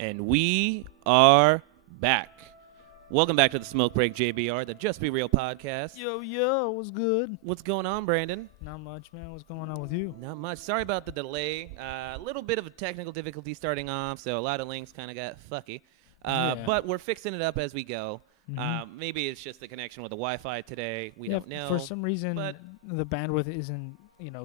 And we are back. Welcome back to the Smoke Break JBR, the Just Be Real podcast. Yo, what's good? What's going on, Brandon? Not much, man. What's going on with you? Not much. Sorry about the delay. A little bit of a technical difficulty starting off, so a lot of links kind of got fucky. But we're fixing it up as we go. Mm-hmm. Maybe it's just the connection with the Wi-Fi today. We don't know. For some reason, the bandwidth isn't,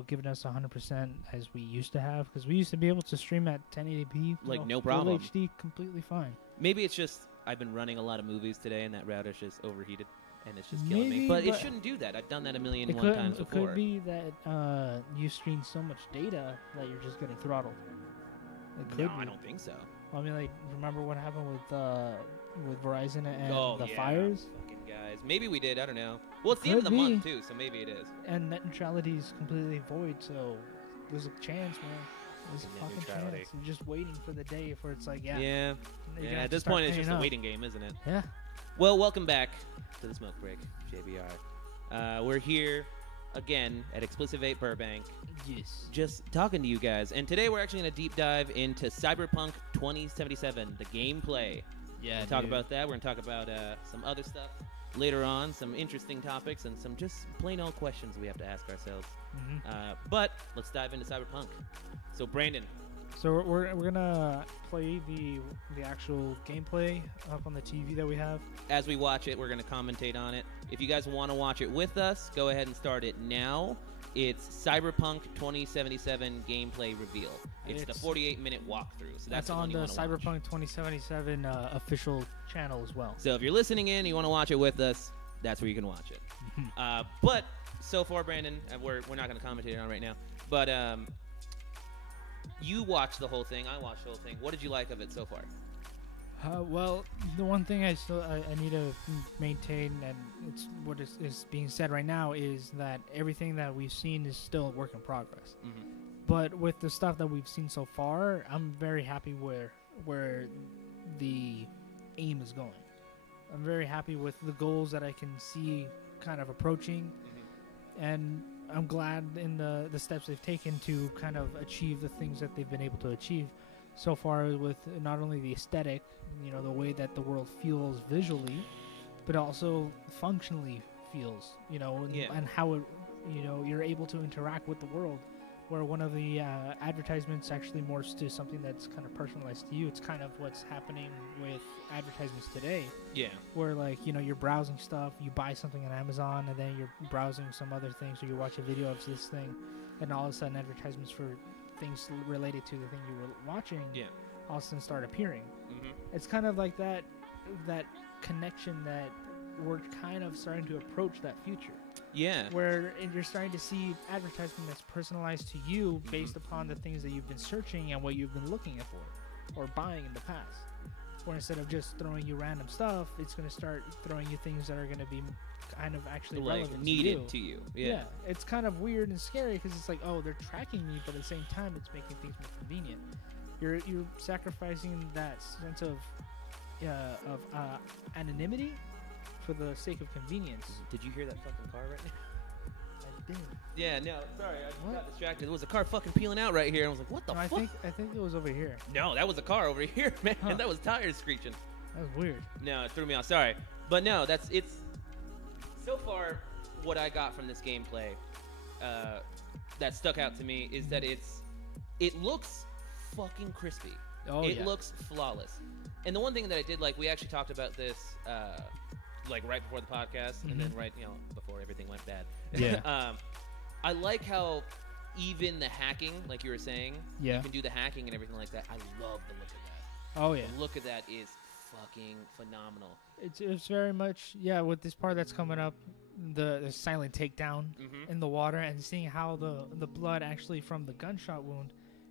giving us 100% as we used to have, because we used to be able to stream at 1080p. Like, no problem. Full HD, completely fine. Maybe it's just I've been running a lot of movies today, and that router's just overheated, and it's just killing me. But it shouldn't do that. I've done that a million times before. It could be that you stream so much data that you're just getting throttled. No, I don't think so. I mean, like, remember what happened with Verizon and the fires? Fucking guys. Maybe we did. I don't know. Well, it's the end of the month, too, so maybe it is. And net neutrality is completely void, so there's a chance, man. There's a fucking chance. You're just waiting for the day where it's like, Yeah, at this point, it's just a waiting game, isn't it? Yeah. Well, welcome back to the Smoke Break, JBR. We're here again at Explicit Vape Burbank. Yes. Just talking to you guys. And today we're actually going to deep dive into Cyberpunk 2077, the gameplay. Yeah, talk about that. We're going to talk about some other stuff later on, some interesting topics, and some just plain old questions we have to ask ourselves. Mm-hmm. But let's dive into Cyberpunk. So, Brandon. So we're gonna play the actual gameplay up on the TV that we have. As we watch it, we're gonna commentate on it. If you guys want to watch it with us, go ahead and start it now. It's Cyberpunk 2077 gameplay reveal. It's the 48-minute walkthrough. So that's on the Cyberpunk 2077 official channel as well. So if you're listening in and you want to watch it with us, that's where you can watch it. But so far, Brandon, we're not going to commentate on it right now. But you watched the whole thing. I watched the whole thing. What did you like of it so far? Well, the one thing I need to maintain, and it's what is being said right now, is that everything that we've seen is still a work in progress. Mm-hmm. But with the stuff that we've seen so far, I'm very happy where the aim is going. I'm very happy with the goals that I can see kind of approaching, and I'm glad in the steps they've taken to kind of achieve the things that they've been able to achieve so far, with not only the aesthetic, the way that the world feels visually, but also functionally feels, and how it, you're able to interact with the world, where one of the advertisements actually morphs to something that's kind of personalized to you. It's kind of what's happening with advertisements today. Yeah. Where, like, you're browsing stuff, you buy something on Amazon, and then you're browsing some other things, or you watch a video of this thing, and all of a sudden advertisements for things related to the thing you were watching all of a sudden start appearing. Mm-hmm. It's kind of like that connection that we're kind of starting to approach that future. Yeah. Where you're starting to see advertisement that's personalized to you based upon the things that you've been searching and what you've been looking for or buying in the past. Or instead of just throwing you random stuff, it's going to start throwing you things that are going to be kind of actually relevant needed to you. Yeah. It's kind of weird and scary because it's like, oh, they're tracking me, but at the same time, it's making things more convenient. You're sacrificing that sense of anonymity for the sake of convenience. Did you hear that fucking car right now? I did. Yeah, no, sorry, I got distracted. There was a car fucking peeling out right here, and I was like, what the fuck? I think it was over here. No, that was a car over here, man. That was tires screeching. That was weird. No, it threw me off. Sorry. But no, it's... So far, what I got from this gameplay that stuck out to me is that it looks fucking crispy. It looks flawless. And the one thing that I did like, we actually talked about this like right before the podcast, and then right before everything went bad. Yeah. I like how even the hacking, like you were saying, you can do the hacking and everything like that. I love the look of that. Oh yeah. The look of that is fucking phenomenal. It's very much with this part that's coming up, the silent takedown in the water, and seeing how the blood actually from the gunshot wound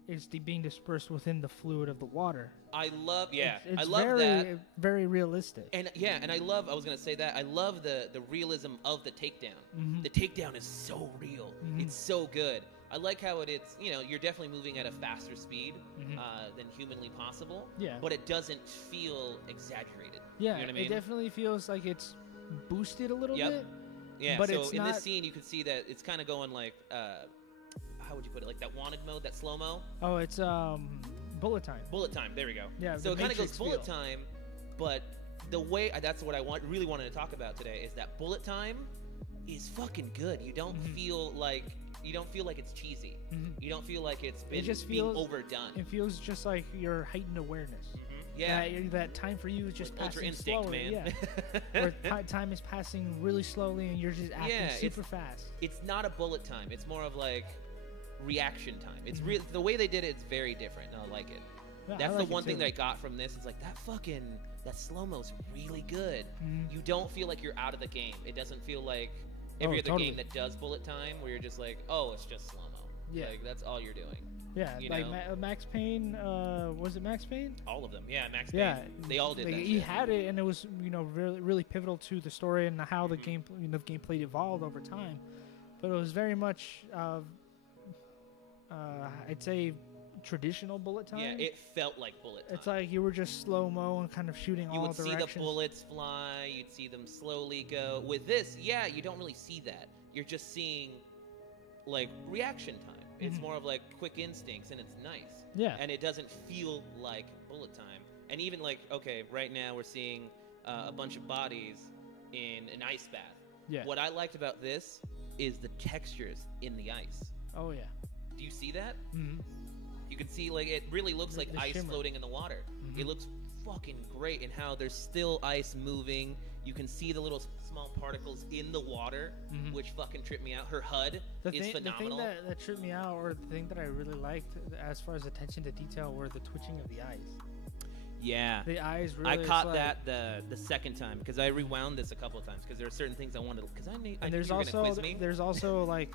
is being dispersed within the fluid of the water. I love it's I love very, that. Very realistic. And I love I love the realism of the takedown. Mm-hmm. The takedown is so real. Mm-hmm. It's so good. I like how it's you're definitely moving at a faster speed than humanly possible. Yeah. But it doesn't feel exaggerated. Yeah. You know what I mean? It definitely feels like it's boosted a little bit. Yeah. But so in this scene, you can see that it's kind of going like, how would you put it? Like that wanted mode, that slow mo. Oh, it's Bullet time. Bullet time. There we go. Yeah. So it kind of goes bullet feel. time, but the way that's what I really wanted to talk about today is that bullet time is fucking good. You don't feel like it's cheesy. You don't feel like it's been being overdone. It feels just like your heightened awareness. Yeah, that time for you is just like passing instinct, slowly. man. Yeah, where time is passing really slowly, and you're just acting super fast. It's not a bullet time. It's more of like reaction time. It's the way they did it. It's very different. And I like it. Yeah, that's like the one it thing too. that I got from this. Is like that slow-mo's really good. You don't feel like you're out of the game. It doesn't feel like every other game that does bullet time, where you're just like, oh, it's just slow-mo. Yeah, like that's all you're doing. Yeah, like Max Payne. Was it Max Payne? All of them. Yeah, Max Payne. Yeah, they all did that. He had it, and it was really really pivotal to the story and how the game the gameplay evolved over time. But it was very much I'd say traditional bullet time. Yeah, it felt like bullet time. It's like you were just slow-mo and kind of shooting all directions. You would see the bullets fly. You'd see them slowly go. With this, you don't really see that. You're just seeing like reaction time. It's more of like quick instincts, and it's nice. Yeah. And it doesn't feel like bullet time. And even like, okay, right now we're seeing a bunch of bodies in an ice bath. Yeah. What I liked about this is the textures in the ice. Oh, yeah. Do you see that? Mm-hmm. You can see, like, it really looks like ice shimmer floating in the water. It looks fucking great in how there's still ice moving. You can see the little small particles in the water, which fucking tripped me out. Her HUD is phenomenal. The thing that tripped me out, or the thing that I really liked as far as attention to detail, were the twitching of the eyes. Yeah. The eyes really... I caught that the second time, because I rewound this a couple of times, because there are certain things I wanted... Because I knew you were going to quiz me. There's also, like,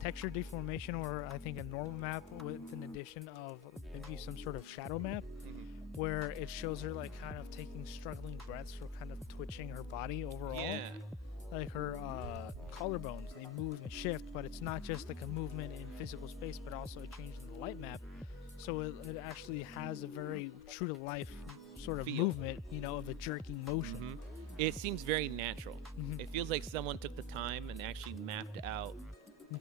texture deformation, or I think a normal map with an addition of maybe some sort of shadow map, where it shows her like kind of taking struggling breaths or kind of twitching her body overall. Yeah. Like her collarbones, they move and shift, but it's not just like a movement in physical space, but also a change in the light map. So it actually has a very true to life sort of movement, of a jerking motion. It seems very natural. It feels like someone took the time and actually mapped out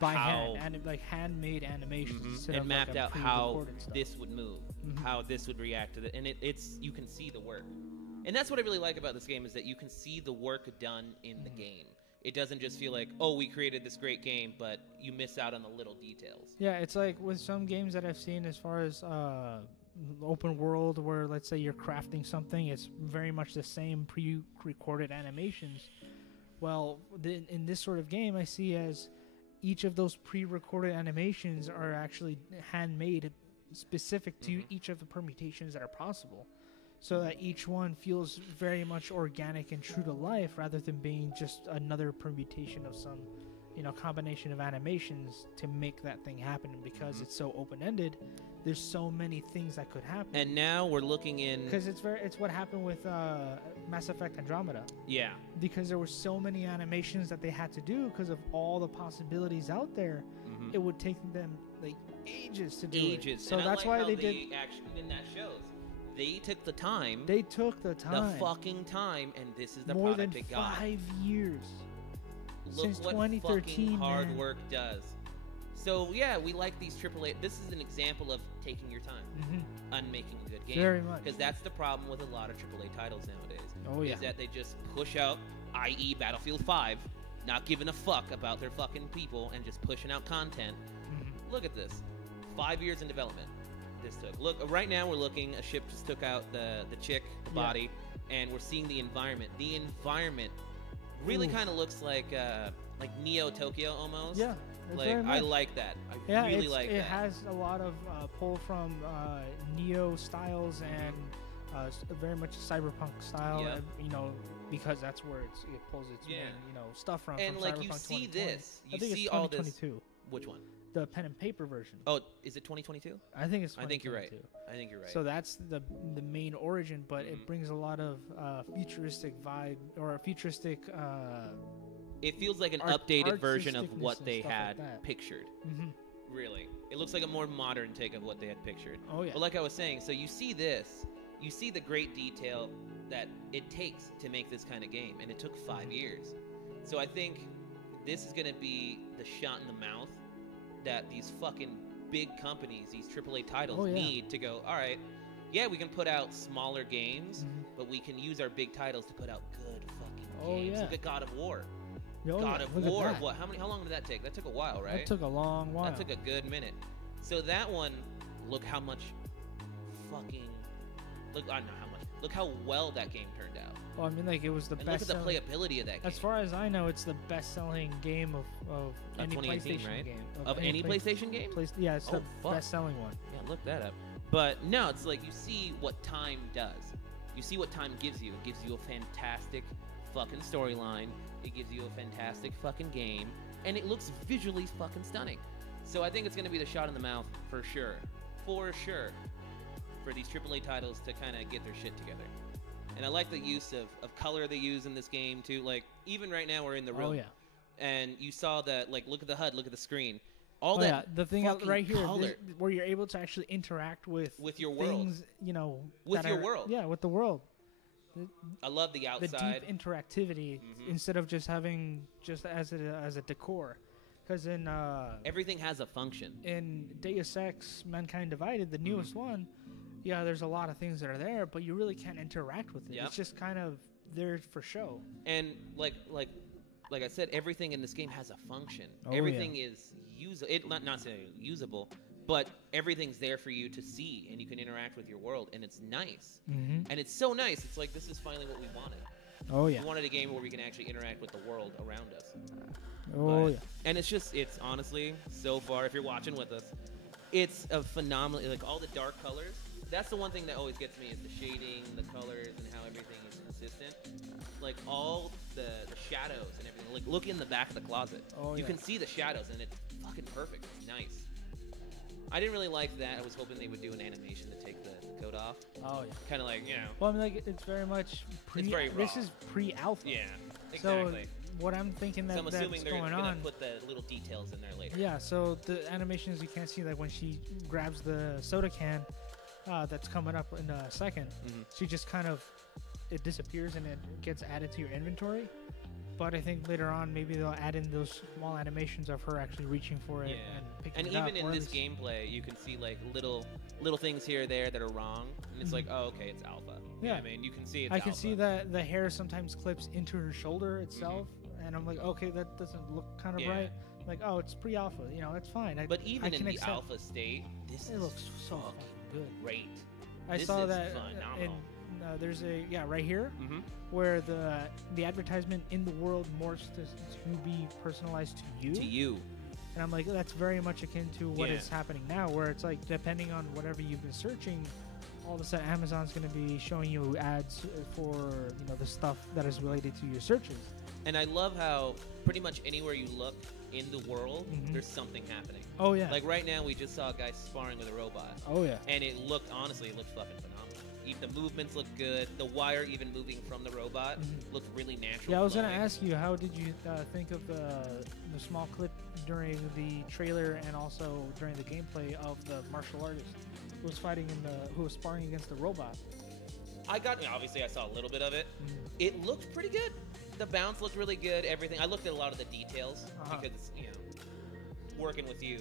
by hand, and like handmade animations, and mapped out how this would move, how this would react to it, and it's you can see the work, and that's what I really like about this game is that you can see the work done in the game. It doesn't just feel like, oh, we created this great game, but you miss out on the little details. Yeah, it's like with some games that I've seen as far as open world, where let's say you're crafting something, it's very much the same pre-recorded animations. Well, in this sort of game, I see as each of those pre-recorded animations are actually handmade specific to each of the permutations that are possible, so that each one feels very much organic and true to life, rather than being just another permutation of some combination of animations to make that thing happen. And because it's so open-ended, there's so many things that could happen. And now we're looking in, because it's what happened with Mass Effect Andromeda. Yeah, because there were so many animations that they had to do because of all the possibilities out there. It would take them like ages to do it. So and that's why they did. Actually, in that shows they took the time. They took the time. The fucking time, and this is the more product than they got. 5 years. Look Since what 2013, fucking hard man. work does. So yeah, we like these AAA. This is an example of taking your time on making a good game. Very much. Because that's the problem with a lot of AAA titles nowadays. Oh yeah. Is that they just push out, i.e. Battlefield 5, not giving a fuck about their fucking people and just pushing out content. Look at this. 5 years in development. This took. Look, right now we're looking. A ship just took out the chick, the body, and we're seeing the environment. The environment really kind of looks like Neo Tokyo almost. Yeah. Like I like that. I really like that. It has a lot of pull from Neo styles and very much cyberpunk style. Yep. Because that's where it pulls its main, stuff from. And from like Cyberpunk you see 2020. this, I think see it's all this. 2022. Which one? The pen and paper version. Oh, is it 2022? I think it's 2022. I think you're right. I think you're right. So that's the main origin, but it brings a lot of futuristic vibe, or a futuristic. It feels like an updated version of what they had like pictured. Really, it looks like a more modern take of what they had pictured. Oh yeah. But like I was saying, so you see this, you see the great detail that it takes to make this kind of game, and it took 5 years. So I think this is going to be the shot in the mouth that these fucking big companies, these AAA titles, Oh, yeah. need to go, all right, yeah, we can put out smaller games, but we can use our big titles to put out good fucking games. yeah. Look at God of War. Oh, God yeah, of look at War. that. What? How long did that take? That took a while, right? That took a long while. That took a good minute. So that one, look how much fucking I don't know how much. Look how well that game turned out. Well, I mean, like, it was the And best. look at the playability of that game. As far as I know, it's the best-selling game of any 2018, PlayStation right? game. Of any PlayStation game? Yeah, it's the fuck. best-selling one. Yeah, look that up. But no, it's like you see what time does. You see what time gives you. It gives you a fantastic fucking storyline. It gives you a fantastic fucking game. And it looks visually fucking stunning. So I think it's going to be the shot in the mouth for sure. For sure. For these AAA titles to kind of get their shit together. And I like the use of color they use in this game too. Like, even right now we're in the room. Oh, yeah. And you saw that, like, look at the HUD, look at the screen. All Oh, that yeah, the thing out fucking right here, color. where you're able to actually interact with your world. things, you know, With that your are- world. Yeah, with the world. I love the The outside. deep interactivity instead of just having just as a decor. Because in Everything has a function. Deus Ex, Mankind Divided, the newest one, yeah, there's a lot of things that are there, but you really can't interact with it. Yep. It's just kind of there for show. And like I said, everything in this game has a function. Oh, Everything is usable. Not saying usable, but everything's there for you to see, and you can interact with your world, and it's nice. Mm-hmm. And it's so nice. It's like, this is finally what we wanted. Oh, yeah. We wanted a game where we can actually interact with the world around us. Oh, But- yeah. And it's honestly, so far, if you're watching with us, it's a phenomenal, like, all the dark colors. That's the one thing that always gets me is the shading, the colors, and how everything is consistent. Like, all the shadows and everything. Like, look in the back of the closet. Oh, You yeah. can see the shadows, and it's fucking perfect. It's nice. I didn't really like that. I was hoping they would do an animation to take the coat off. Oh, yeah. Kind of like, you know. Well, I mean, like, it's very much It's very This raw. is pre-alpha. Yeah, So exactly. what I'm thinking So that I'm that's assuming they're going going to on. put the little details in there later. Yeah, so the animations you can't see, like when she grabs the soda can that's coming up in a second, she just kind of, it disappears and it gets added to your inventory. But I think later on, maybe they'll add in those small animations of her actually reaching for it and picking And it up. even in this gameplay, you can see like little things here or there that are wrong, and it's like, oh, okay, it's alpha. You know what I mean, you can see it's I can alpha. see that the hair sometimes clips into her shoulder itself, and I'm like, okay, that doesn't look kind of Yeah. right. Like, oh, it's pre-alpha, you know, it's fine. But I even in can the accept- alpha state, this it is looks so fucking fucking good. great. I This saw is that phenomenal. there's a right here where the advertisement in the world morphs to be personalized to you. To you. And I'm like, that's very much akin to what Yeah. is happening now, where it's like depending on whatever you've been searching, all of a sudden Amazon's going to be showing you ads for the stuff that is related to your searches. And I love how pretty much anywhere you look in the world, there's something happening. Oh yeah. Like right now, we just saw a guy sparring with a robot. Oh yeah. And it looked fucking phenomenal. Even the movements looked good. The wire even moving from the robot looked really natural. Yeah, I was going to flowing. ask you, how did you think of the small clip during the trailer and also during the gameplay of the martial artist who was who was sparring against the robot? Obviously, I saw a little bit of it. It looked pretty good. The bounce looked really good. Everything. I looked at a lot of the details because, working with you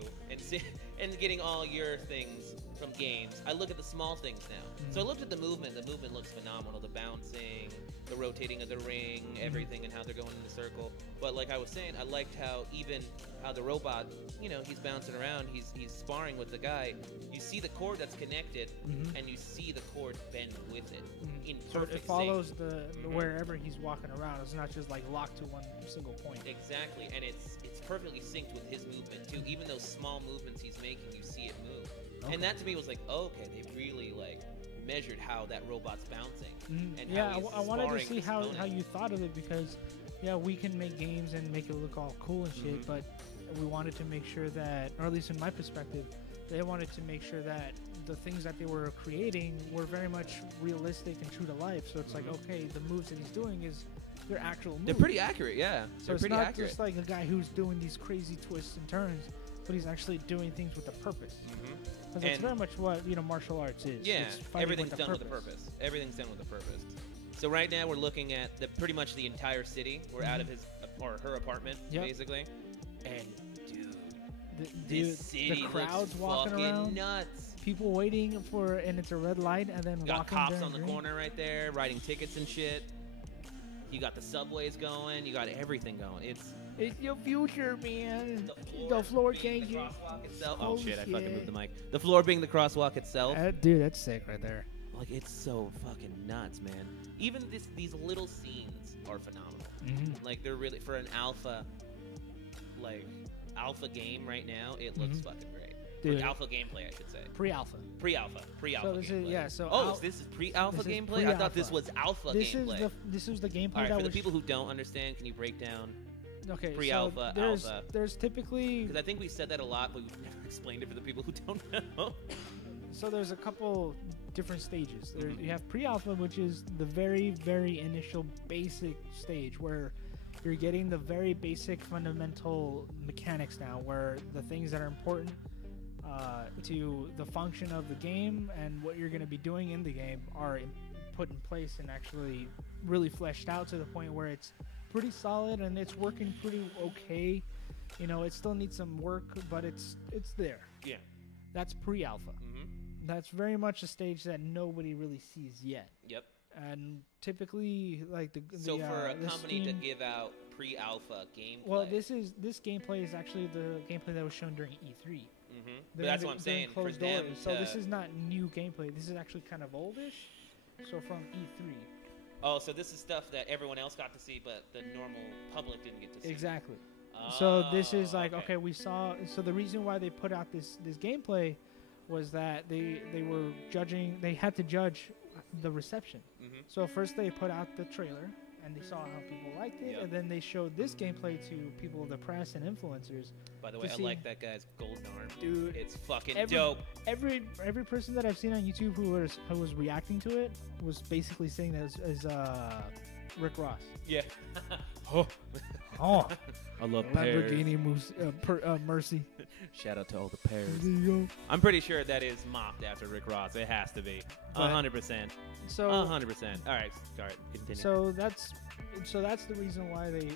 and getting all your things from games, I look at the small things now. So I looked at the movement. The movement looks phenomenal. The bouncing, the rotating of the ring, everything, and how they're going in the circle. But like I was saying, I liked how the robot, he's bouncing around. He's sparring with the guy. You see the cord that's connected, and you see the cord bend with it in So perfect it follows sync. the wherever he's walking around. It's not just like locked to one single point. Exactly, and it's perfectly synced with his movement too. Even those small movements he's making, you see it move. Okay. And that to me was like, okay, they really measured how that robot's bouncing. And Yeah, how he's I wanted to sparring see his how opponent. you thought of it, because we can make games and make it look all cool and shit, but we wanted to make sure that, or at least in my perspective, they wanted to make sure that the things that they were creating were very much realistic and true to life. So it's like, okay, the moves that he's doing they're actual moves. They're pretty accurate, yeah. So They're it's pretty not accurate. just like a guy who's doing these crazy twists and turns, but he's actually doing things with a purpose. Because that's And- very much what martial arts is. Yeah, It's fighting everything's with a done with a purpose. Everything's done with a purpose. So right now we're looking at pretty much the entire city. We're out of his or her apartment, Yep. basically. And dude, This city the crowds looks walking fucking around, nuts. people waiting for, and it's a red light, and then You got walking cops during on the green. corner right there, writing tickets and shit. You got the subways going. You got everything going. It's your future, man. The The floor being the changing. crosswalk itself. Oh Holy shit! I fucking shit. moved the mic. The floor being the crosswalk itself. Dude, that's sick right there. Like, it's so fucking nuts, man. Even these little scenes are phenomenal. Like, they're really, for an alpha game right now, it looks fucking great. Dude. For alpha gameplay, I should say. PreAlpha. PreAlpha So this gameplay. is, yeah, so this is pre-alpha this is gameplay? I thought this pre-alpha. was alpha This gameplay. this was the gameplay All right, that for the was people who don't understand, can you break down? okay. pre-alpha, so there's alpha. there's typically Because I think we said that a lot, but we've never explained it for the people who don't know. so there's a couple different stages. You have pre-alpha, which is the very, very initial basic stage where you're getting the very basic fundamental mechanics down, where the things that are important to the function of the game and what you're going to be doing in the game are put in place and actually really fleshed out to the point where it's pretty solid and it's working pretty okay. You know, it still needs some work, but it's there. Yeah. That's pre-alpha. That's very much a stage that nobody really sees yet. Yep. And typically, like So for a the company to Steam- give out pre-alpha gameplay. well, this gameplay is actually the gameplay that was shown during E3. But that's what I'm saying. For Closed them doors. to, So this is not new gameplay. This is actually kind of oldish. So from E3. oh, so this is stuff that everyone else got to see, but the normal public didn't get to see. Exactly. So this is like, okay. okay, we saw. So the reason why they put out this gameplay was that they were judging. They had to judge the reception. So first they put out the trailer and they saw how people liked it, Yep. and then they showed this gameplay to people, the press and influencers. By the way, to I see- like that guy's golden arm. Dude, It's fucking every- dope. Every person that I've seen on YouTube who was reacting to it was basically saying that as Rick Ross. Yeah. Oh, I love Lamborghini moves Mercy. Shout out to all the pears. There you go. I'm pretty sure that is mocked after Rick Ross. It has to be. But- 100%. So 100%. All right, continue. So that's the reason why they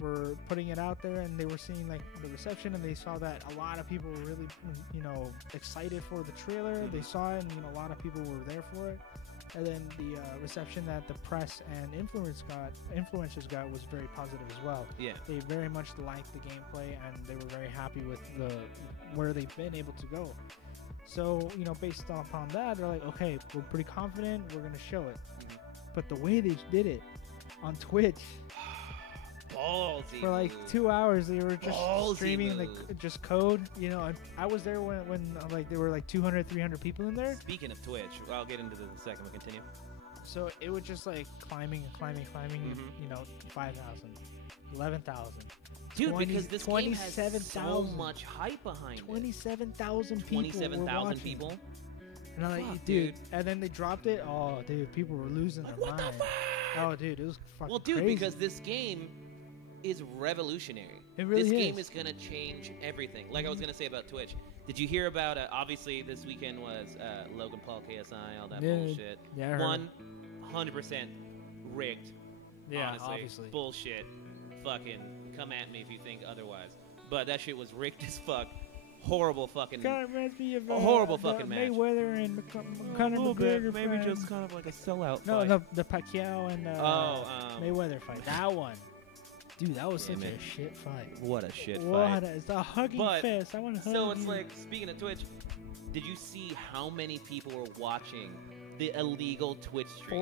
were putting it out there, and they were seeing like the reception, and they saw that a lot of people were really excited for the trailer. They saw it, and a lot of people were there for it. And then the reception that the press and influencers got was very positive as well. Yeah. They very much liked the gameplay, and they were very happy with where they've been able to go. So, based upon that, they're like, okay, we're pretty confident, we're going to show it. But the way they did it on Twitch, Ballsy for like move. 2 hours, they were just Ballsy streaming move. just code. I was there when like there were like 200, 300 people in there. Speaking of Twitch, I'll get into this in a second. We'll continue. So it was just like climbing, 5,000, 11,000. Dude, because this game has so 27,000. much hype behind it. 27,000 people. 27,000 people? And I'm like, Fuck, dude. dude. And then they dropped it. Oh, dude, people were losing their What the mind. fuck? Oh, dude, it was fucking Well, dude, crazy. because this game is revolutionary. It really this is. game is going to change everything. Like I was going to say about Twitch. Did you hear about, obviously, this weekend was Logan Paul, KSI, all that bullshit. Yeah, I heard. 100% rigged. Yeah, honestly. obviously. Bullshit. Fucking come at me if you think otherwise. But that shit was rigged as fuck. Horrible fucking... Kind of reminds me of A horrible fucking match. Mayweather and Conor McGregor. maybe fight. just kind of like a sellout No, fight. the Pacquiao and Mayweather fight. That one. Dude, that was Yeah, such man. a shit fight. What a shit What fight. it's a hugging But- fest. I want to hug So it's you. like, speaking of Twitch, did you see how many people were watching the illegal Twitch stream?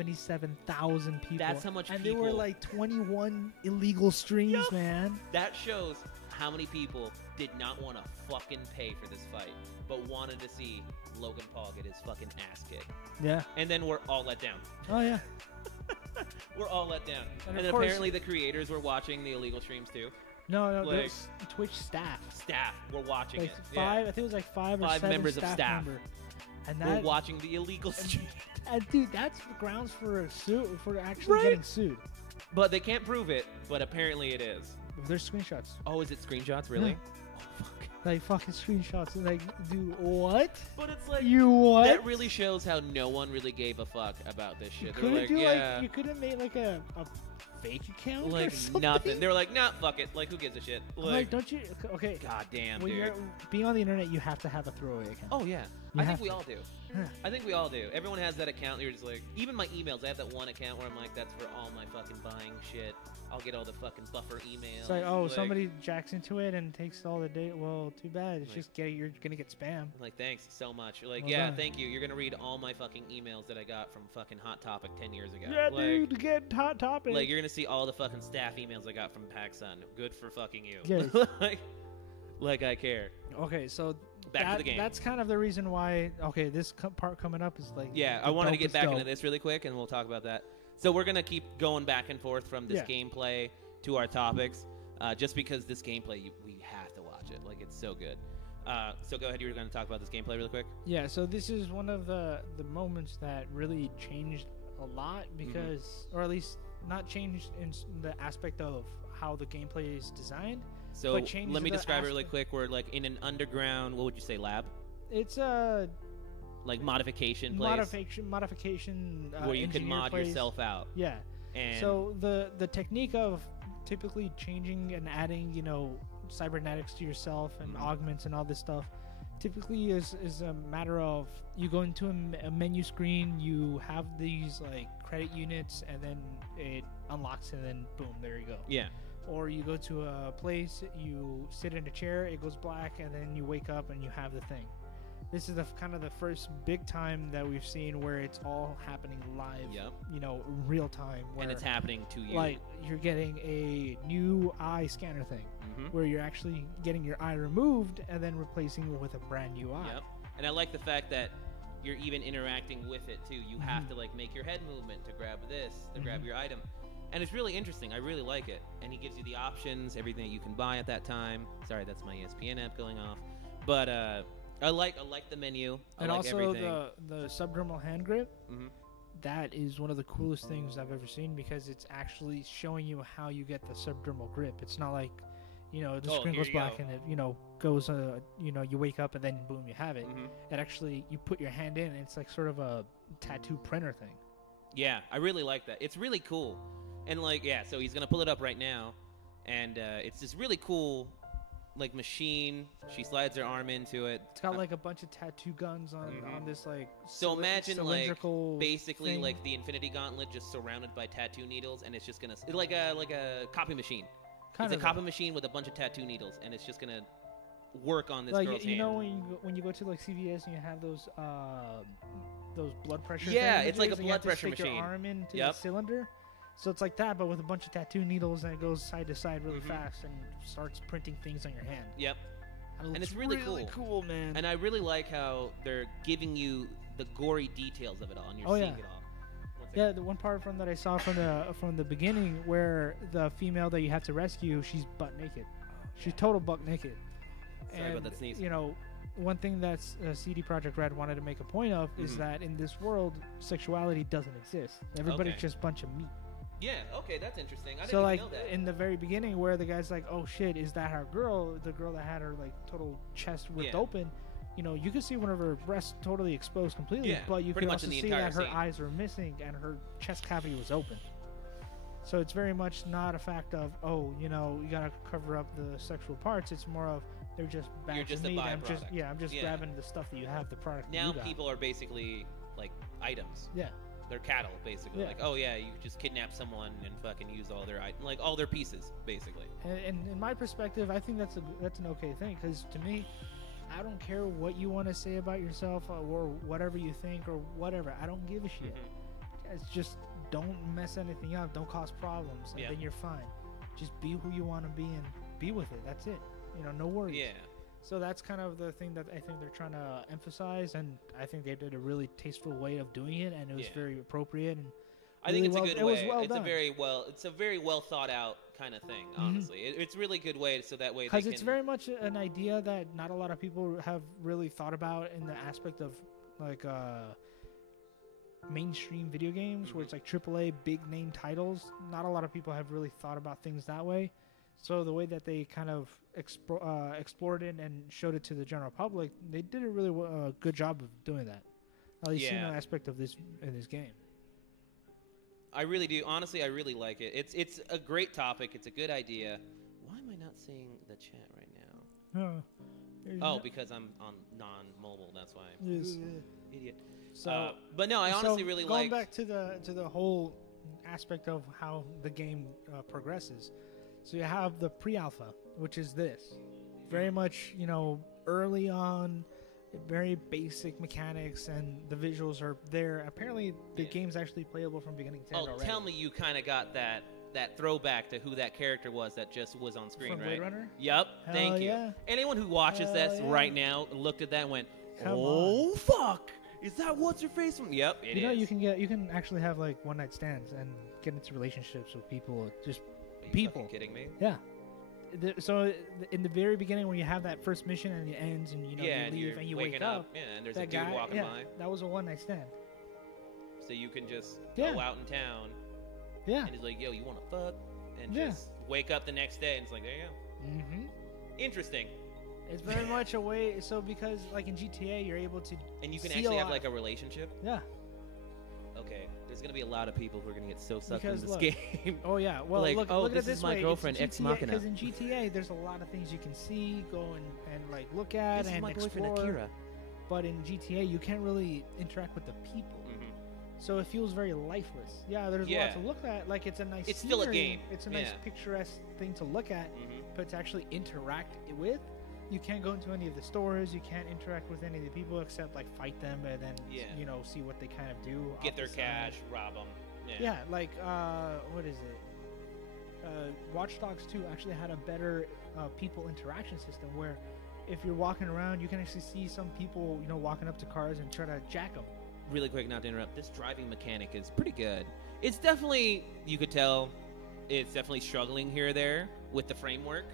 477,000 people. That's how much and people- there were like 21 illegal streams, Yup. man. That shows how many people did not want to fucking pay for this fight, but wanted to see Logan Paul get his fucking ass kicked. Yeah. And then we're all let down. Oh yeah. We're all let down. And And of course- apparently the creators were watching the illegal streams too. No, Like- there's Twitch staff. Staff were watching Like it. five, I think it was like five or Five seven members of staff. member. And We're that, watching the illegal stream. and dude, that's grounds for a suit, for actually Right. getting sued. But they can't prove it, but apparently it is. There's screenshots. Oh, is it screenshots? Really? Yeah. Oh, fuck. Like fucking screenshots. Like, dude, what? But it's like, You what? that really shows how no one really gave a fuck about this You shit. They're couldn't like, do yeah. like you couldn't make like a fake account? Like nothing. They were like, nah, fuck it. Like, who gives a shit? Like, don't you? Okay. God damn, when dude. you're being on the internet, you have to have a throwaway account. Oh yeah. You I think have we to. all do. Yeah. I think we all do. Everyone has that account. You're just like, even my emails. I have that one account where I'm like, that's for all my fucking buying shit. I'll get all the fucking buffer emails. It's like, oh, somebody jacks into it and takes all the data. Well, too bad. It's just you're gonna get spam. I'm like, thanks so much. You're like, Well yeah, done. thank you. You're gonna read all my fucking emails that I got from fucking Hot Topic 10 years ago. Yeah, like, dude, get Hot Topic. Like, you're gonna see all the fucking staff emails I got from PacSun. Good for fucking you. Yes. like I care. Okay, so Back to the game. That's kind of the reason why. Okay, this part coming up is like. Yeah, I wanted to get back into this really quick, and we'll talk about that. So we're gonna keep going back and forth from this gameplay to our topics, just because this gameplay we have to watch it. Like, it's so good. So go ahead. You were going to talk about this gameplay really quick. Yeah. So this is one of the moments that really changed a lot because, or at least not changed in the aspect of how the gameplay is designed. So let me describe it really quick. We're like in an underground. What would you say? Lab? It's a like modification place. Modification. Where you can mod place. yourself out. Yeah. And so the technique of typically changing and adding, cybernetics to yourself and augments and all this stuff typically is a matter of you go into a menu screen, you have these like credit units, and then it unlocks, and then boom, there you go. Yeah. Or you go to a place, you sit in a chair, it goes black, and then you wake up and you have the thing. This is kind of the first big time that we've seen where it's all happening live, real time. And it's happening to you. Like, you're getting a new eye scanner thing, where you're actually getting your eye removed and then replacing it with a brand new eye. Yep. And I like the fact that you're even interacting with it, too. You have to, like, make your head movement to grab this, to grab your item. And it's really interesting. I really like it. And he gives you the options, everything that you can buy at that time. Sorry, that's my ESPN app going off. But, I like the menu. And like also everything. the subdermal hand grip. That is one of the coolest things I've ever seen because it's actually showing you how you get the subdermal grip. It's not like, the screen goes black and it, goes, you wake up and then boom, you have it. It actually, you put your hand in and it's like sort of a tattoo printer thing. Yeah, I really like that. It's really cool. And like, yeah, so he's going to pull it up right now. And it's this really cool like machine. She slides her arm into it. It's got like a bunch of tattoo guns on this like so imagine like basically thing. like the Infinity Gauntlet just surrounded by tattoo needles, and it's just gonna like a copy machine. It's a copy machine with a bunch of tattoo needles, and it's just gonna work on this girl's hand. When you go to like CVS and you have those blood pressure. Yeah, it's like a blood pressure machine. Your arm into the cylinder. So it's like that, but with a bunch of tattoo needles, and it goes side to side really fast and starts printing things on your hand. Yep. And it's really cool, man. And I really like how they're giving you the gory details of it all, and you're seeing it all. Yeah, the one part that I saw from the beginning where the female that you have to rescue, she's butt naked. She's total butt naked. Sorry about that sneeze. One thing that CD Projekt Red wanted to make a point of is that in this world, sexuality doesn't exist. Everybody's just a bunch of meat. Yeah, okay, that's interesting. I didn't so, even like, know that. in the very beginning where the guy's like, oh, shit, is that our girl? The girl that had her, like, total chest ripped open. You could see one of her breasts totally exposed completely, but you could also see that her eyes were missing and her chest cavity was open. So it's very much not a fact of, you gotta cover up the sexual parts. It's more of, they're just bags You're just of a meat. byproduct. I'm just grabbing the stuff that you have, the product now that you people are basically, like, items. Yeah. They're cattle, basically. Like, oh yeah, you just kidnap someone and fucking use all their like all their pieces, basically. And in my perspective, I think that's an okay thing, because to me, I don't care what you want to say about yourself or whatever you think or whatever. I don't give a shit. It's just don't mess anything up. Don't cause problems, and then you're fine. Just be who you want to be and be with it. That's it. No worries. Yeah. So that's kind of the thing that I think they're trying to emphasize, and I think they did a really tasteful way of doing it, and it was very appropriate. And I think it's a good way. Was well done. It's a very well thought out kind of thing. Honestly, it's a really good way. So that way, because it's very much an idea that not a lot of people have really thought about in the aspect of like mainstream video games, where it's like AAA big name titles. Not a lot of people have really thought about things that way. So the way that they kind of explored it and showed it to the general public, they did a really good job of doing that. At least aspect of this in this game. I really do. Honestly, I really like it. It's a great topic. It's a good idea. Why am I not seeing the chat right now? Oh, because I'm on non-mobile. That's why. Yes. Idiot. So, but no, I honestly really like. Going back to the whole aspect of how the game progresses. So you have the pre-alpha, which is this, very much early on, very basic mechanics, and the visuals are there. Apparently, the game's actually playable from beginning to end already. Tell me you kind of got that throwback to who that character was that just was on screen, From right? Blade Runner? Yep. Thank you. Yeah. Anyone who watches this right now looked at that and went, Come "Oh fuck! Is that what's her face from?" Yep, it is. You can actually have like one night stands and get into relationships with people. Just Are you people. fucking kidding me? Yeah. So in the very beginning, when you have that first mission and it ends, and you leave and you wake up, and there's a that dude guy, walking by. That was a one night stand. So you can just Yeah. go out in town, Yeah. and he's like, "Yo, you want to fuck?" And Yeah. just wake up the next day, and it's like, "There you go." Mm-hmm. Interesting. It's very much a way. So because like in GTA, you're able to. And you can see actually a have lot. like a relationship. Yeah. Okay, there's gonna be a lot of people who are gonna get so sucked Because into this look, game. Oh yeah. Well, Like, look oh, at it this this is my way. girlfriend, It's ex machina. Because in GTA, there's a lot of things you can see, go and like look at This is and my explore. boyfriend Akira. But in GTA, you can't really interact with the people. Mm-hmm. So it feels very lifeless. Yeah, there's a lot to look at. Like it's a nice. It's still a scenery, game. It's a nice picturesque thing to look at, but to actually interact with, you can't go into any of the stores. You can't interact with any of the people except like fight them and then see what they kind of do. Get their cash, rob them. Yeah, like what is it? Watch Dogs 2 actually had a better people interaction system where if you're walking around, you can actually see some people, walking up to cars and try to jack them. Really quick, not to interrupt, this driving mechanic is pretty good. It's definitely, you could tell, it's definitely struggling here or there with the framework,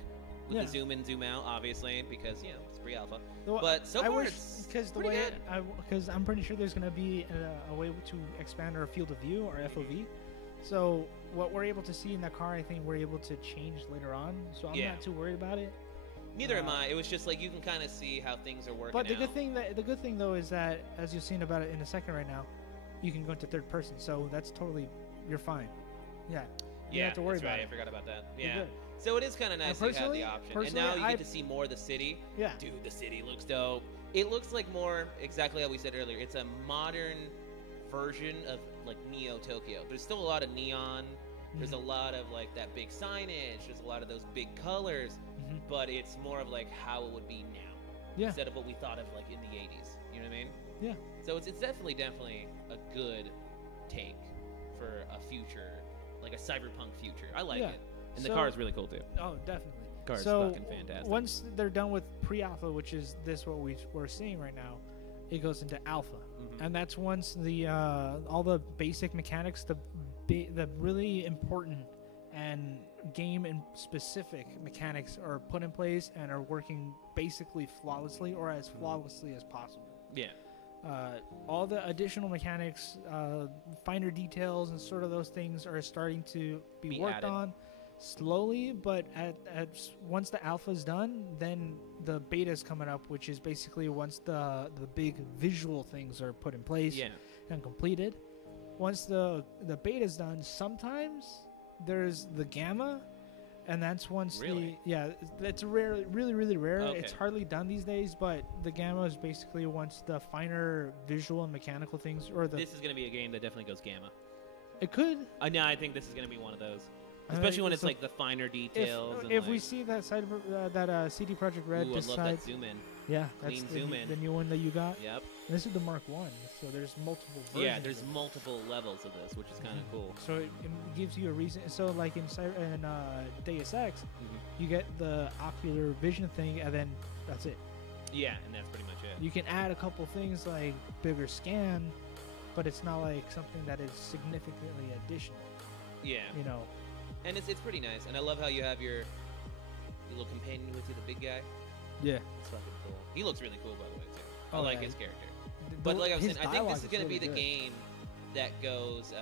with the zoom in, zoom out, obviously, because, it's pre-alpha. But so far, it's pretty good. Because I'm pretty sure there's going to be a way to expand our field of view, our FOV. So what we're able to see in the car, I think we're able to change later on. So I'm not too worried about it. Neither am I. It was just like you can kind of see how things are working. But the good thing though is that, as you've seen about it in a second right now, you can go into third person. So that's totally, you're fine. Yeah. You don't have to worry about it. I forgot about that. Yeah. So it is kind of nice to have the option. And now you get to see more of the city. Yeah. Dude, the city looks dope. It looks like more exactly how we said earlier. It's a modern version of like Neo Tokyo. There's still a lot of neon. There's a lot of like that big signage. There's a lot of those big colors. But it's more of like how it would be now, instead of what we thought of like in the 80s. You know what I mean? Yeah. So it's definitely a good take for a future, like a cyberpunk future. I like it, and the car is really cool too. Oh, definitely. Car is fucking fantastic. Once they're done with pre-alpha, which is what we're seeing right now, it goes into alpha, and that's once the all the basic mechanics, the really important and game and specific mechanics are put in place and are working basically flawlessly or as flawlessly as possible. Yeah. All the additional mechanics, finer details and sort of those things are starting to be worked added on slowly, but once the alpha is done, then the beta is coming up, which is basically once the big visual things are put in place and completed. Once the beta is done, sometimes there's the gamma, and that's once it's rare, really, really rare. Okay. It's hardly done these days, but the gamma is basically once the finer visual and mechanical things, This is going to be a game that definitely goes gamma. It could. No, I think this is going to be one of those. Especially when it's like the finer details. If we see that side of that CD Projekt Red, I love that zoom in. Yeah, Clean that's zoom in. The new one that you got. Yep. And this is the Mark 1, so there's multiple versions. Yeah, there's multiple levels of this, which is kind of cool. So it gives you a reason. So like in Deus Ex, you get the ocular vision thing, and then that's it. Yeah, and that's pretty much it. You can add a couple things like bigger scan, but it's not like something that is significantly additional. Yeah. And it's pretty nice, and I love how you have your little companion with you, the big guy. Yeah. It's fucking cool. He looks really cool, by the way, too. I like his character. But like I was saying, I think this is going to be the game that goes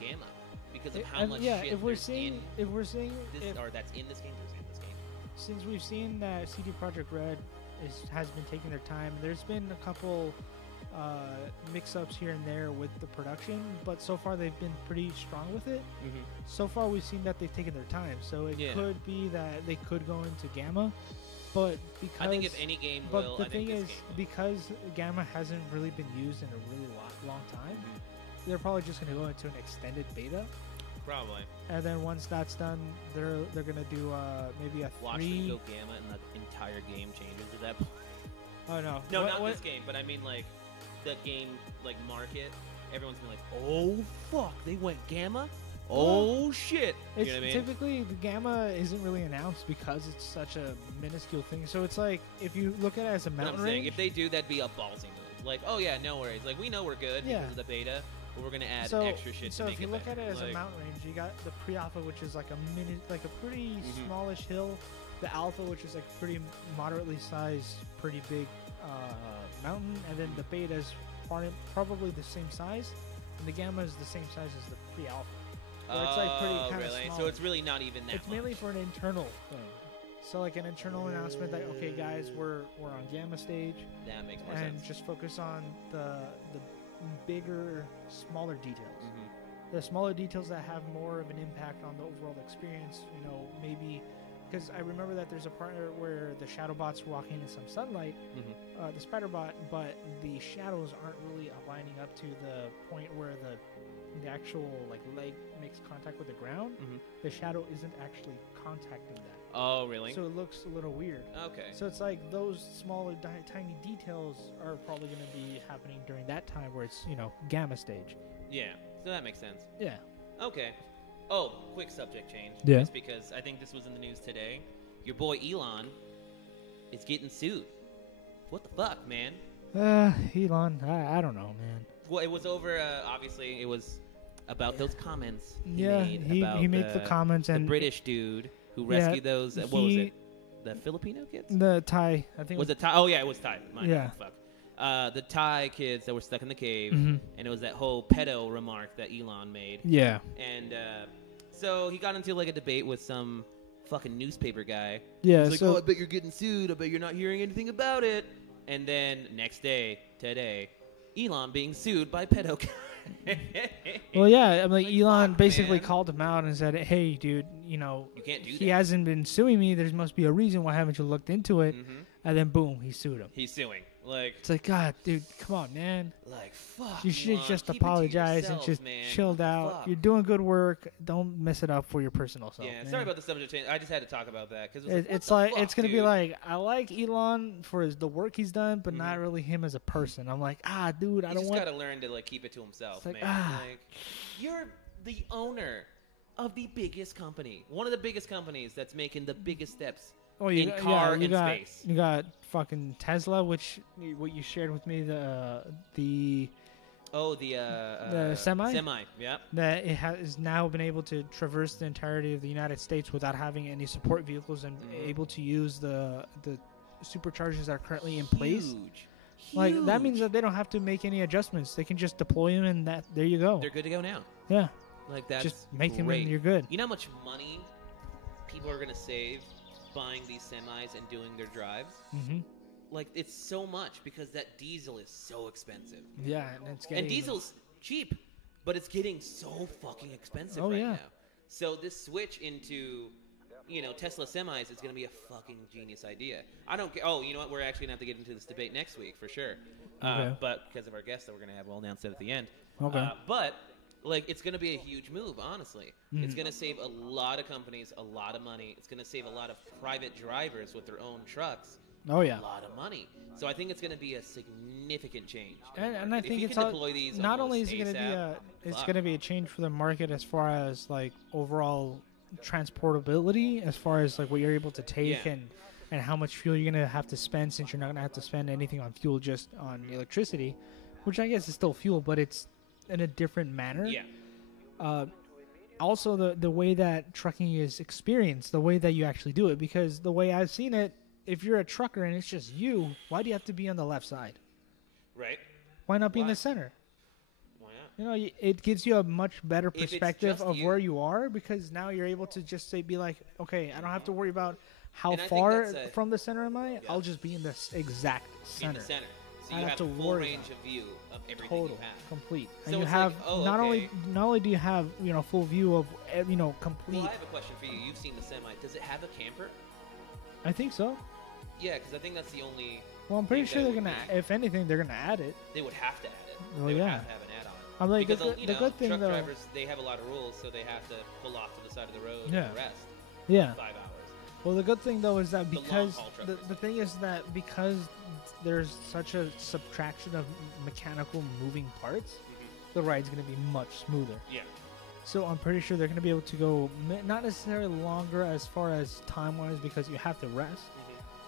gamma because of how much shit if we're seeing that's in this game or is in this game. Since we've seen that CD Projekt Red has been taking their time, there's been a couple mix-ups here and there with the production, but so far they've been pretty strong with it. Mm-hmm. So far we've seen that they've taken their time, so it could be that they could go into Gamma, but because I think if any game will, but the I thing think is, because Gamma hasn't really been used in a really long time, they're probably just going to go into an extended beta. Probably. And then once that's done, they're gonna do maybe a Watch them go Gamma and the entire game changes at that point. Oh no. No, not this game, but I mean like the game like market. Everyone's been like, oh fuck, they went Gamma. Oh shit. You know what I mean? Typically the Gamma isn't really announced because it's such a minuscule thing. So it's like if you look at it as a mountain range. If they do, that'd be a ballsy move. Like, oh yeah, no worries. Like we know we're good because of the beta. But we're gonna add extra shit to make it. So if you look at it as a mountain range, you got the PreAlpha, which is like a pretty smallish hill. The Alpha, which is like pretty moderately sized, pretty big mountain, and then the Beta is probably the same size, and the Gamma is the same size as the PreAlpha. It's like pretty kind of small. So it's really not even that. It's mainly for an internal thing. So like an internal announcement that okay guys, we're on Gamma stage. That makes more sense. And just focus on the bigger, smaller details. The smaller details that have more of an impact on the overall experience. You know, maybe because I remember that there's a part where the shadow bots were walking in some sunlight, the spider bot, but the shadows aren't really aligning up to the point where the actual like leg makes contact with the ground. The shadow isn't actually contacting that. Oh, really? So it looks a little weird. Okay. So it's like those smaller, tiny details are probably going to be happening during that time where it's, you know, Gamma stage. Yeah. So that makes sense. Yeah. Okay. Oh, quick subject change. Yeah. Just because I think this was in the news today. Your boy Elon is getting sued. What the fuck, man? Elon, I don't know, man. Well, it was over, obviously, it was about those comments he made the comments and the British dude who rescued those. What was it? The Filipino kids? The Thai, I think. Was it Thai? Oh yeah, it was Thai. Yeah. Fuck. The Thai kids that were stuck in the cave, and it was that whole pedo remark that Elon made. Yeah. And so he got into like a debate with some fucking newspaper guy. Yeah. He's like, oh, I bet you're getting sued. I bet you're not hearing anything about it. And then next day, today, Elon being sued by pedo guy. Well, yeah, I mean, like, Elon basically called him out and said, "Hey, dude, you know, you can't do that. He hasn't been suing me. There must be a reason. Why haven't you looked into it?" And then, boom, he sued him. He's suing. Like, it's like, God, dude, come on, man. Like, fuck. You should just apologize and just chilled out. Fuck. You're doing good work. Don't mess it up for your personal self. Yeah, man. Sorry about the subject change. I just had to talk about that because it's like it's gonna be like I like Elon for the work he's done, but not really him as a person. I'm like, dude, I don't want. He's just gotta learn to like keep it to himself, like, man. Like, you're the owner of the biggest company, one of the biggest companies that's making the biggest steps. In car and space. You got fucking Tesla, which what you shared with me, the semi. Semi, yeah. That it has now been able to traverse the entirety of the United States without having any support vehicles and able to use the superchargers that are currently in place. Like that means that they don't have to make any adjustments. They can just deploy them, and there you go. They're good to go now. Yeah. Like that's just make great. them, and you're good. You know how much money people are gonna save buying these semis and doing their drives? Like it's so much because that diesel is so expensive. Yeah, and it's getting... And diesel's cheap, but it's getting so fucking expensive now. So this switch into, you know, Tesla semis is going to be a fucking genius idea. I don't care. Oh, you know what? We're actually going to have to get into this debate next week for sure. But because of our guests that we're going to have, we'll announce it at the end. Okay. But like, it's going to be a huge move, honestly. It's going to save a lot of companies a lot of money. It's going to save a lot of private drivers with their own trucks. Oh, yeah. A lot of money. So I think it's going to be a significant change. And I think it's not only is it going to be it's going to be a change for the market as far as like overall transportability, as far as like what you're able to take and how much fuel you're going to have to spend, since you're not going to have to spend anything on fuel, just on electricity, which I guess is still fuel, but it's in a different manner. Yeah. Also, the way that trucking is experienced, the way that you actually do it, because the way I've seen it, if you're a trucker and it's just you, why do you have to be on the left side? Right. Why not be in the center? Why not? You know, it gives you a much better perspective of where you are, because now you're able to just be like, okay, I don't have to worry about how far from the center am I. I'll just be in this exact center. In the center. So you have full range of view of everything you have. Complete. So And you it's have like, not only do you have full view of complete. Well, I have a question for you. You've seen the Semi. Does it have a camper? I think so. Yeah, because I think that's the only. Well, I'm pretty sure they're gonna. If anything, they're gonna add it. They would have to add it. Well, they would yeah. have to have an add-on. I'm like because the good thing truck though. drivers, they have a lot of rules, so they have to pull off to the side of the road Yeah. and rest. Yeah. 5 hours. Well, the good thing though is that because long-haul the thing is that because there's such a subtraction of mechanical moving parts, the ride's going to be much smoother. Yeah. So I'm pretty sure they're going to be able to go not necessarily longer as far as time-wise because you have to rest,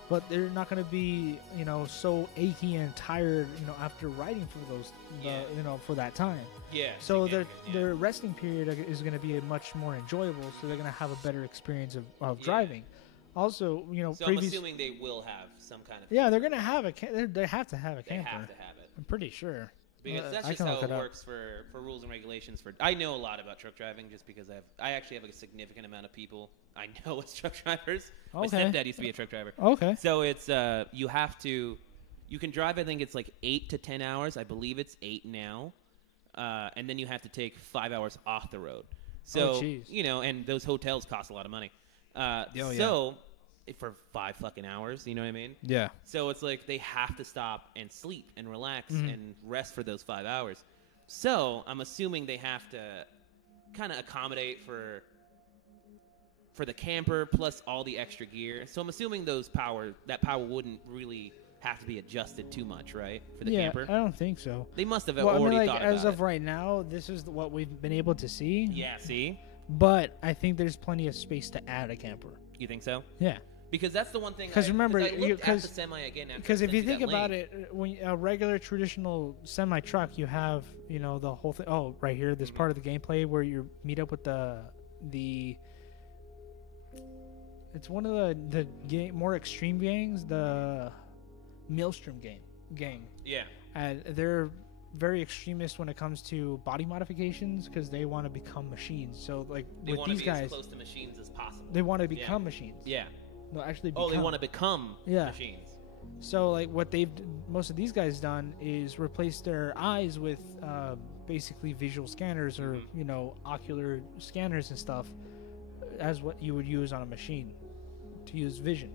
but they're not going to be so achy and tired after riding for those for that time. Yeah. So their resting period is going to be much more enjoyable. So they're going to have a better experience of driving. Also, So I'm assuming they will have some kind of. Yeah, they're going to have they have to have a camper. They have to have it. I'm pretty sure. Because that's just how it works for rules and regulations. I know a lot about truck driving just because I actually have a significant amount of people I know as truck drivers. Okay. My stepdad used to be a truck driver. Okay. So it's you can drive. I think it's like 8 to 10 hours. I believe it's 8 now, and then you have to take 5 hours off the road. So and those hotels cost a lot of money. For 5 fucking hours, you know what I mean? Yeah. So it's like they have to stop and sleep and relax and rest for those 5 hours. So I'm assuming they have to kind of accommodate for the camper plus all the extra gear. So I'm assuming that power wouldn't really have to be adjusted too much, right? For the camper? I don't think so. They must have already thought about it. As of right now, this is what we've been able to see. Yeah, see? But I think there's plenty of space to add a camper. You think so? Yeah. Because that's the one thing. Because remember, I looked at the Semi again. Because if you think about it, when a regular traditional semi truck, you have the whole thing. Oh, right here, this part of the gameplay where you meet up with the. It's one of the more extreme gangs, the Maelstrom gang. Yeah. And they're very extremist when it comes to body modifications because they want to become machines. So like with these guys, as close to machines as possible. They want to become machines. Yeah. No, actually. Become. Oh, they want to become machines. So like what most of these guys done is replace their eyes with basically visual scanners or ocular scanners and stuff as what you would use on a machine to use vision.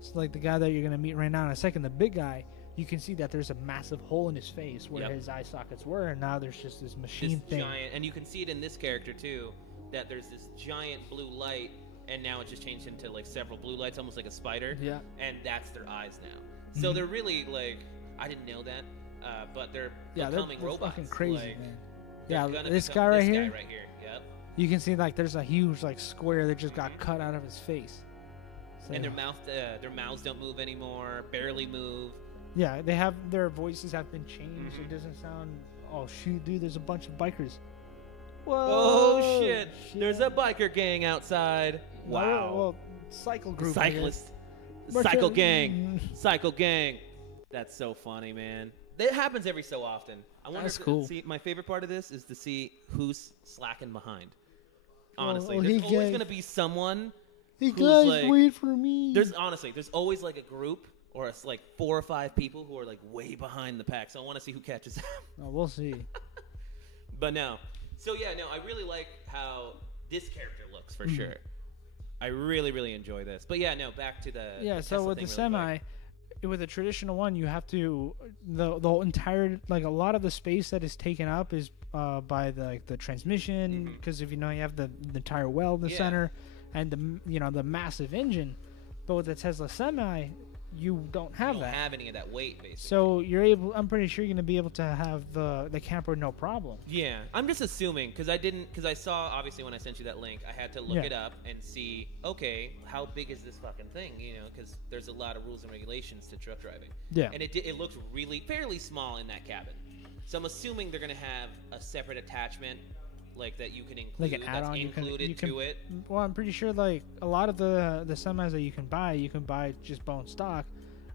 So like the guy that you're gonna meet right now in a second, the big guy, you can see that there's a massive hole in his face where his eye sockets were, and now there's just this machine thing. Giant, and you can see it in this character too, that there's this giant blue light. And now it just changed into like several blue lights, almost like a spider. Yeah. And that's their eyes now. So they're really like, I didn't know that, but they're becoming they're robots. Fucking crazy, like, man. Yeah, this guy right here. Yep. You can see like there's a huge like square that just got cut out of his face. So, and their mouths don't move anymore, barely move. Yeah, their voices have been changed. It doesn't sound. Oh shoot, dude! There's a bunch of bikers. Whoa! Oh shit! There's a biker gang outside. Wow. Well, cycle group. Cyclist. Cycle gang. Cycle gang. That's so funny, man. It happens every so often. That's cool. See, my favorite part of this is to see who's slacking behind. Honestly, there's always going to be someone Hey who's guys, like, wait for me. There's always like a group or it's like 4 or 5 people who are like way behind the pack. So I want to see who catches them. Oh, we'll see. But no. So yeah, no, I really like how this character looks for sure. I really, really enjoy this. But yeah, no, back to the so with the Semi, with the traditional one, you have to the entire a lot of the space that is taken up is by the transmission because if you have the entire well in the center and the massive engine. But with the Tesla Semi, you don't have you don't that. Have any of that weight, basically. So I'm pretty sure you're gonna be able to have the camper no problem. Yeah, I'm just assuming because I saw obviously when I sent you that link, I had to look it up and see okay how big is this fucking thing, because there's a lot of rules and regulations to truck driving. Yeah, and it looks really fairly small in that cabin. So I'm assuming they're gonna have a separate attachment. Like that you can include, like an add-on, included to it. Well, I'm pretty sure like a lot of the semis that you can buy just bone stock,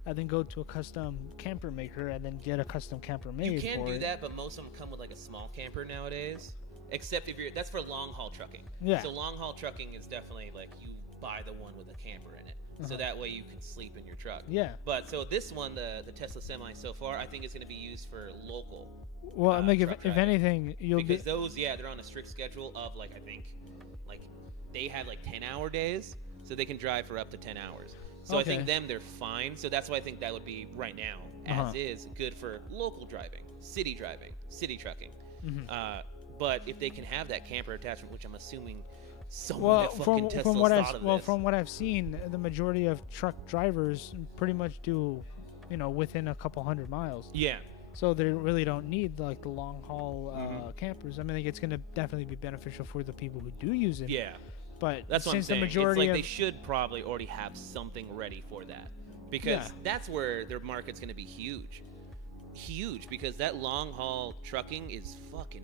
and then go to a custom camper maker and then get a custom camper made. You can do that, but most of them come with like a small camper nowadays. Except if that's for long haul trucking. Yeah. So long haul trucking is definitely like you buy the one with a camper in it. so that way you can sleep in your truck. Yeah. But so this one, the Tesla Semi, so far, I think is going to be used for local. Well, like if anything, because those, they're on a strict schedule of like I think, like they have like 10-hour days, so they can drive for up to 10 hours. So I think they're fine. So that's why I think that would be right now, as is, good for local driving, city trucking. But if they can have that camper attachment, which I'm assuming someone at fucking Tesla thought of this. From what I've seen, the majority of truck drivers pretty much do, within a couple 100 miles. Yeah. So they really don't need like the long haul campers. I mean, I think it's going to definitely be beneficial for the people who do use it. Yeah. But that's what I'm saying. The majority it's like they should probably already have something ready for that, because that's where their market's going to be huge, because that long haul trucking is fucking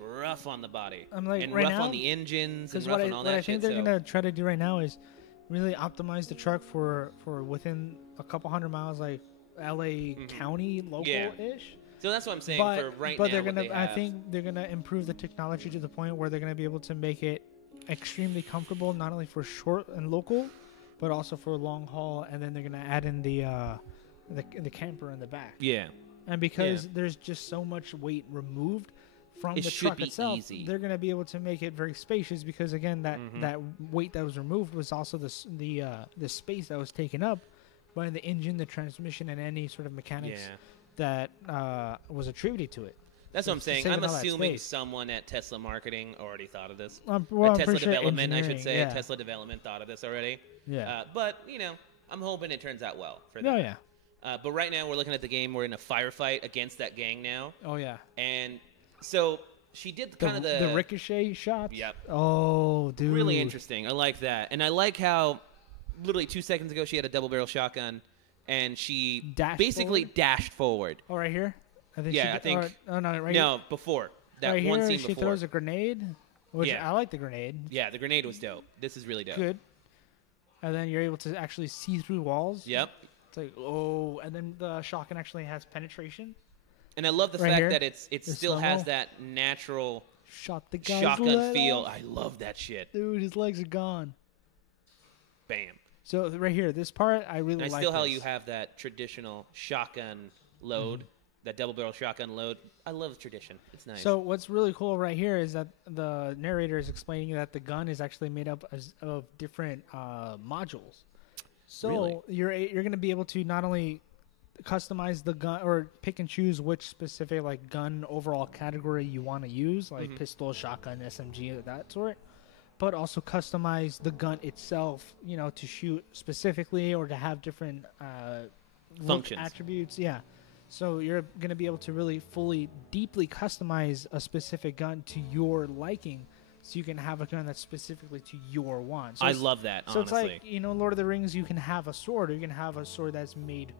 rough on the body. I'm like, and right rough now, on the engines and rough on all that shit. What I think they're going to try to do right now is really optimize the truck for within a couple 100 miles, like LA County local-ish. So that's what I'm saying. But for right now, I think they're gonna improve the technology to the point where they're gonna be able to make it extremely comfortable, not only for short and local, but also for long haul. And then they're gonna add in the camper in the back. Yeah. And because there's just so much weight removed from the truck itself, they're gonna be able to make it very spacious. Because again, that weight that was removed was also the space that was taken up by the engine, the transmission, and any sort of mechanics. Yeah. That was attributed to it. That's what I'm saying. I'm assuming someone at Tesla marketing already thought of this. Tesla development, I should say. Tesla development thought of this already. Yeah. But, I'm hoping it turns out well for them. Oh, yeah. But right now, we're looking at the game. We're in a firefight against that gang now. Oh, yeah. And so she did kind of the ricochet shots? Yep. Oh, dude. Really interesting. I like that. And I like how literally 2 seconds ago she had a double-barrel shotgun. And she basically dashed forward. Oh, right here? I think. Oh, no, right No, before. That right one here, scene before. She throws a grenade. Which I like the grenade. Yeah, the grenade was dope. This is really dope. Good. And then you're able to actually see through walls. Yep. It's like, oh. And then the shotgun actually has penetration. And I love the fact that it still has that natural shotgun feel. I love that shit. Dude, his legs are gone. Bam. So right here, this part, I really like. I still how you have that traditional shotgun load, that double-barrel shotgun load. I love the tradition. It's nice. So what's really cool right here is that the narrator is explaining that the gun is actually made up of different modules. So you're going to be able to not only customize the gun or pick and choose which specific like gun overall category you want to use, like pistol, shotgun, SMG, that sort. But also customize the gun itself, to shoot specifically or to have different functions, attributes. Yeah. So you're going to be able to really deeply customize a specific gun to your liking, so you can have a gun that's specifically to your want. So I love that, honestly. So it's like, Lord of the Rings, you can have a sword, or you can have a sword that's made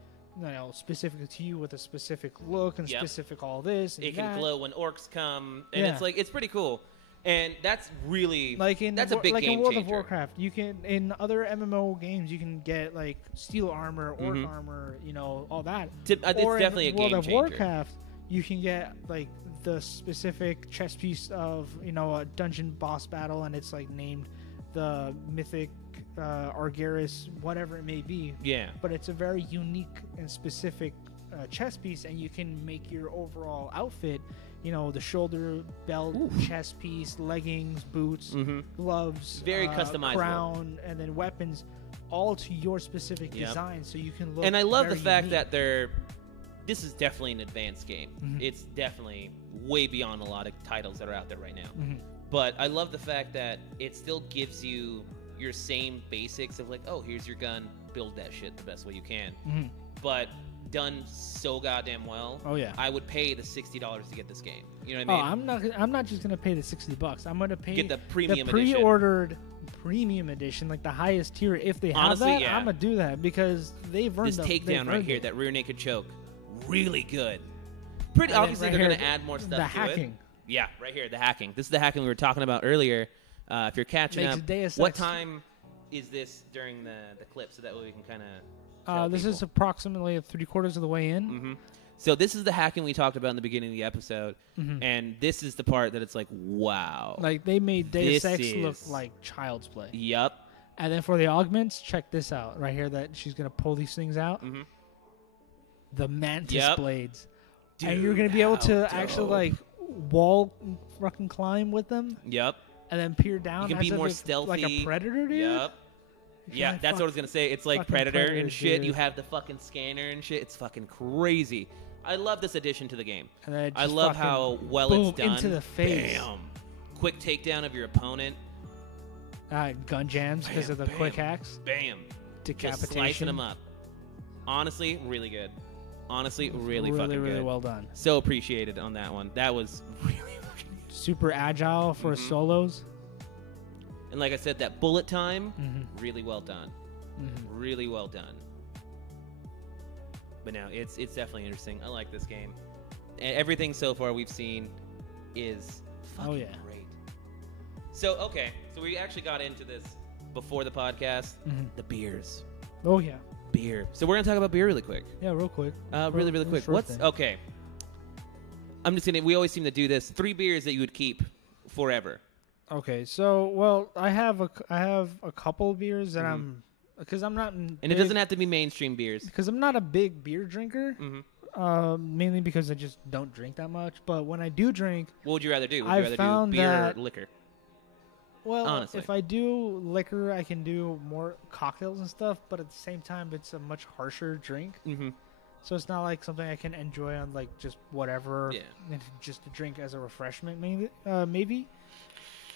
specifically to you with a specific look and specific all this. And it can glow when orcs come, and it's pretty cool. And that's really that's a big game in World changer. of Warcraft, you can in other MMO games you can get like steel armor, orc armor, all that. It's definitely a game changer. World of Warcraft, you can get like the specific chess piece of a dungeon boss battle, and it's like named the mythic Argaris, whatever it may be. Yeah. But it's a very unique and specific chess piece, and you can make your overall outfit. The shoulder, belt, chest piece, leggings, boots, gloves, very customizable, crown, and then weapons, all to your specific design, so you can look. And I love the fact unique. that this is definitely an advanced game. It's definitely way beyond a lot of titles that are out there right now. But I love the fact that it still gives you your same basics of like, oh, here's your gun, build that shit the best way you can. But done so goddamn well. Oh yeah, I would pay the $60 to get this game. You know what I mean? Oh, I'm not just gonna pay the $60. I'm gonna pay get the premium pre-ordered premium edition, like the highest tier. If they have that, I'm gonna do that because they've earned this takedown right here. That rear naked choke, really good. Pretty obviously, they're gonna add more stuff. The hacking. It. Yeah, right here, the hacking. This is the hacking we were talking about earlier. If you're catching up, what time is this during the clip so that way we can kind of. This is approximately 3/4 of the way in. So this is the hacking we talked about in the beginning of the episode, and this is the part that it's like, wow. Like they made Deus Ex look like child's play. Yep. And then for the augments, check this out right here. That she's gonna pull these things out. Mm-hmm. The mantis Yep. blades, Dude, and you're gonna be able to how actually dope. like wall fucking climb with them, Yep. and then peer down. You can as be if more it's stealthy. like a predator, dude. Yep. Yeah, Yeah, that's what I was gonna say. It's like fucking Predator and Predator, shit. dude. You have the fucking scanner and shit. It's fucking crazy. I love this addition to the game. And then it I just love fucking how well boom, it's done. into the face. Bam. Quick takedown of your opponent. Gun jams because of the Bam, quick bam. hacks. Bam. Just Decapitation. slicing them up. Honestly, really good. Honestly, really fucking really good. well done. So appreciated on that one. That was really fucking. Super agile for Mhm. solos. And like I said, that bullet time, Mm-hmm. really well done. Mm-hmm. Really well done. But no, it's definitely interesting. I like this game. And everything so far we've seen is fucking yeah. great. So, okay. So we actually got into this before the podcast. Mm-hmm. The beers. Oh yeah. Beer. So we're going to talk about beer really quick. Yeah, real quick. Really quick. short What's... thing. Okay. I'm just going to... We always seem to do this. 3 beers that you would keep forever. Okay, so well, I have a couple of beers that I'm because I'm not And it doesn't have to be mainstream beers. because I'm not a big beer drinker. Mm-hmm. Mainly because I just don't drink that much. But when I do drink, What would you rather do? Would I've you rather found do beer that- or liquor? well, Honestly. if I do liquor, I can do more cocktails and stuff. But at the same time, it's a much harsher drink. Mm-hmm. So it's not like something I can enjoy on like just whatever, Yeah. and just to drink as a refreshment, maybe.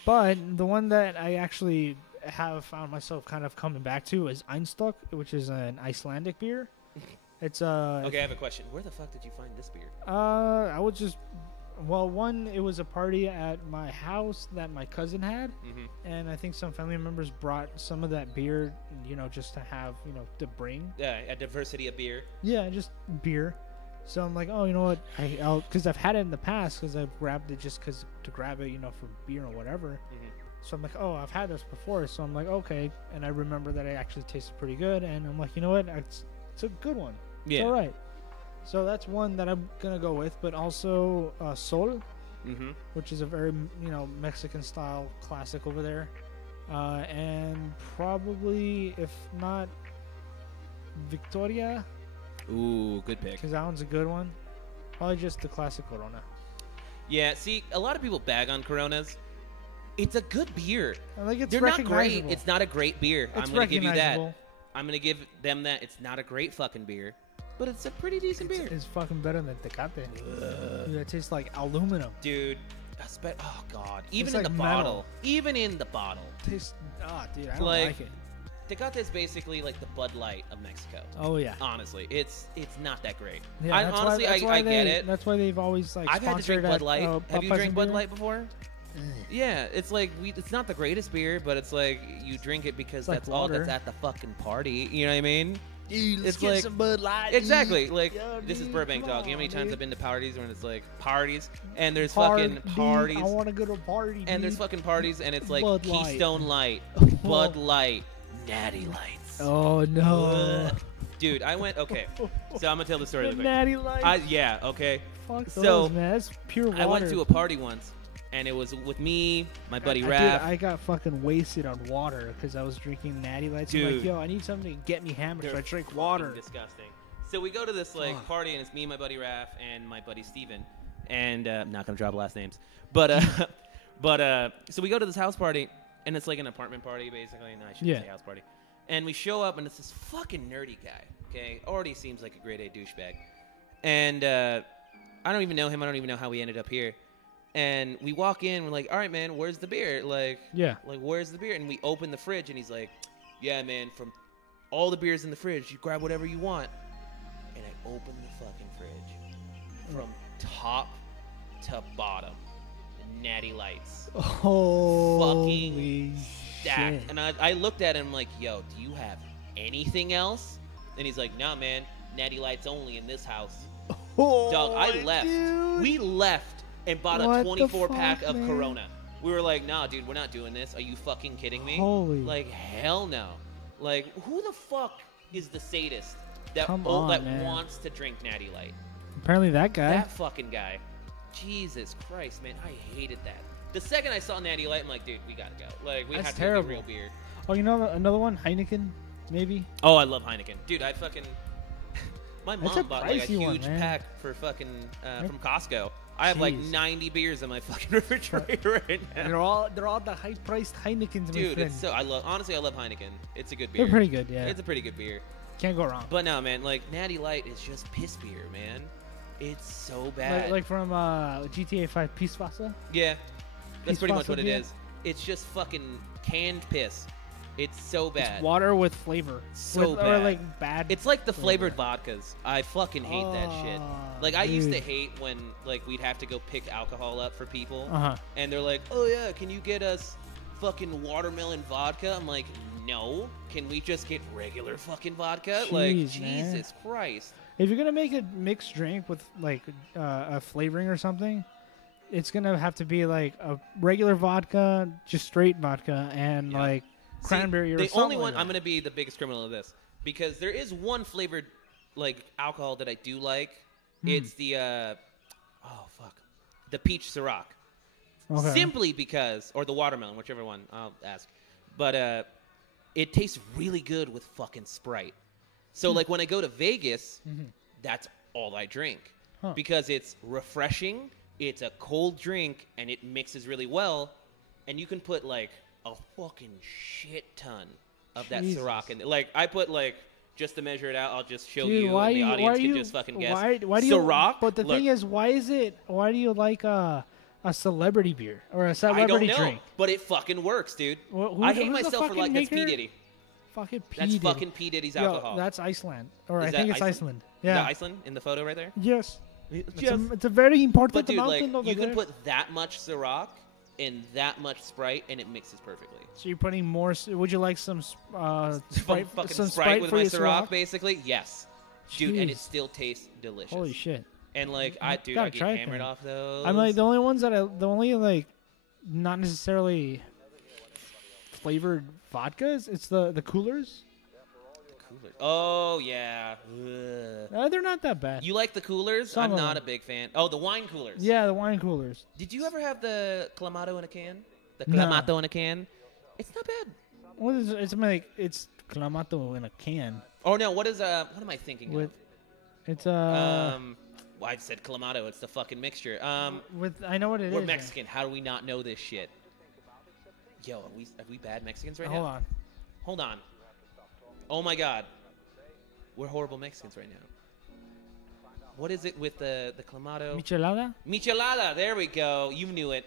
But the one that I actually have found myself kind of coming back to is Einstock, which is an Icelandic beer. It's Okay, I have a question. Where the fuck did you find this beer? I was just it was a party at my house that my cousin had, Mm-hmm. and I think some family members brought some of that beer, just to have, to bring. Yeah, a diversity of beer. Yeah, just beer. So I'm like, oh, you know what? I'll because I've had it in the past because I grabbed it just to grab it, for beer or whatever. Mm-hmm. So I'm like, oh, I've had this before. So I'm like, okay. And I remember that it actually tasted pretty good. And I'm like, you know what? It's a good one. Yeah. It's all right. So that's one that I'm going to go with. But also Sol, Mm-hmm. which is a very, Mexican style classic over there. And probably, if not Victoria, Ooh, good pick. because that one's a good one. Probably just the classic Corona. Yeah, see, a lot of people bag on Coronas. It's a good beer. I think it's They're not great. recognizable. It's not a great beer. It's I'm going to give you that. recognizable. I'm going to give them that. It's not a great fucking beer, but it's a pretty decent beer. It's fucking better than Tecate. Dude, it tastes like aluminum. Dude, oh, God. Even It's in like the metal. bottle. Even in the bottle. Tastes, dude, I don't Like- like it. Tecate is basically like the Bud Light of Mexico. Oh yeah. Honestly, it's not that great. Yeah, I, that's why- honestly, that's I why get they- it. That's why they've always like I've had to sponsored drink Bud at, Light. Have you Popeyes drank and Bud beer. Light before? Yeah, it's like it's not the greatest beer, but it's like you drink it because like that's all that's water. at the fucking party. You know what I mean? Dude, It's like- some Bud Light. Exactly. Like Yo, this is dude, Burbank come talk. You know how many on, times dude. I've been to parties when it's like parties and there's Hard, fucking dude, parties I want to go to a party. and there's dude. fucking parties and it's like Bud Light. Keystone Light, Bud Light, Natty Lights. Oh no. Ugh. Dude, I went okay. So I'm gonna tell the story The real quick. natty lights. Yeah, okay. Fuck so, those, man. That's pure water. I went to a party once, and it was with me, my buddy Dude, Raph. I got fucking wasted on water because I was drinking natty lights. I'm Dude. like, yo, I need something to get me hammered, so I They're drink water. fucking disgusting. So we go to this like Fuck. party, and it's me, my buddy Raph, and my buddy Steven. And I'm not gonna drop last names, but so we go to this house party, and it's like an apartment party basically. No, I shouldn't Yeah. say house party. And we show up, and it's this fucking nerdy guy. Okay, already seems like a grade A douchebag. And I don't even know him. I don't even know how we ended up here. And we walk in. We're like, all right, man, where's the beer? Like, where's the beer? And we open the fridge, and he's like, yeah, man, from all the beers in the fridge, you grab whatever you want. And I open the fucking fridge from top to bottom. Natty Lights. Holy Stacked. shit. And I looked at him like, yo, do you have anything else? And he's like, nah, man, Natty Lights only in this house. Dog, I left. Dude. We left and bought What a the 24-pack fuck, of man? Corona. We were like, nah, dude, we're not doing this. Are you fucking kidding me? Holy. Like, hell no. Like, who the fuck is the sadist that, Come on, that man. wants to drink Natty Light? Apparently that guy. That fucking guy. Jesus Christ, man, I hated that. The second I saw Natty Light, I'm like, dude, we gotta go. Like, we That's have to terrible. get real beer. Oh, you know another one, Heineken, maybe. Oh, I love Heineken, dude. I fucking my That's mom a bought like a pricey one, huge man. pack for fucking from Costco. I have like Jeez. 90 beers in my fucking refrigerator right now. They're all the high-priced Heinekens, my Dude, friend. it's so I love Heineken. It's a good beer. They're pretty good, yeah. It's a pretty good beer. Can't go wrong. But no, man, like Natty Light is just piss beer, man. It's so bad. Like from GTA 5 Peace Vasa. Yeah, that's pretty much Pasta what it beer? is. It's just fucking canned piss. It's so bad. It's water with flavor. So Or bad. like bad. It's like the flavor. flavored vodkas. I fucking hate that shit. Like I used to hate when like we'd have to go pick alcohol up for people, and they're like, "Oh yeah, can you get us fucking watermelon vodka?" I'm like, "No, can we just get regular fucking vodka?" Like Jeez, man. Jesus Christ. If you're gonna make a mixed drink with like a flavoring or something, it's gonna have to be like a regular vodka, just straight vodka, and like cranberry or the something. only one like I'm gonna be the biggest criminal of this because there is one flavored like alcohol that I do like. It's the the peach Ciroc. Okay. Simply because, or the watermelon, whichever one I'll ask, but it tastes really good with fucking Sprite. So like when I go to Vegas, that's all I drink because it's refreshing. It's a cold drink and it mixes really well, and you can put like a fucking shit ton of that Ciroc in there. Like I put like just to measure it out, I'll just show Dude, you and the audience can just fucking guess. Why do you? Ciroc. But the thing is, why do you like a celebrity beer or a I celebrity don't know, drink? but it fucking works, dude. who's I hate the myself for fucking like that's P maker? Diddy. Fucking P. That's Diddy. fucking P Diddy's Yo, alcohol. that's Iceland, or Is I that think it's Iceland. Is Yeah, that Iceland in the photo right there? yes. Yes. It's a very important But dude, like mountain over you there. can put that much Ciroc and that much Sprite, and it mixes perfectly. So you're putting more. Would you like some Sprite? Fucking Some Sprite with for my your Ciroc, basically. Yes, dude, and it Jeez. still tastes delicious. Holy shit! And like I get try it hammered then. off those. I'm like the only like not necessarily flavored vodkas. It's the coolers. Coolers. Oh yeah. Ugh. They're not that bad. You like the coolers? Some I'm of not them. a big fan. Oh, the wine coolers. Yeah, the wine coolers. Did you ever have the Clamato in a can? The No. Clamato in a can? It's not bad. What is it? It's like it's clamato in a can. Oh no, what is what am I thinking With of? it's Well, I said Clamato. It's the fucking mixture. with I know what it We're is. Mexican. How do we not know this shit? Yo, are we bad Mexicans right Hold now? on. Hold on. Oh my God. We're horrible Mexicans right now. What is it with the Clamato? Michelada? Michelada. There we go. You knew it.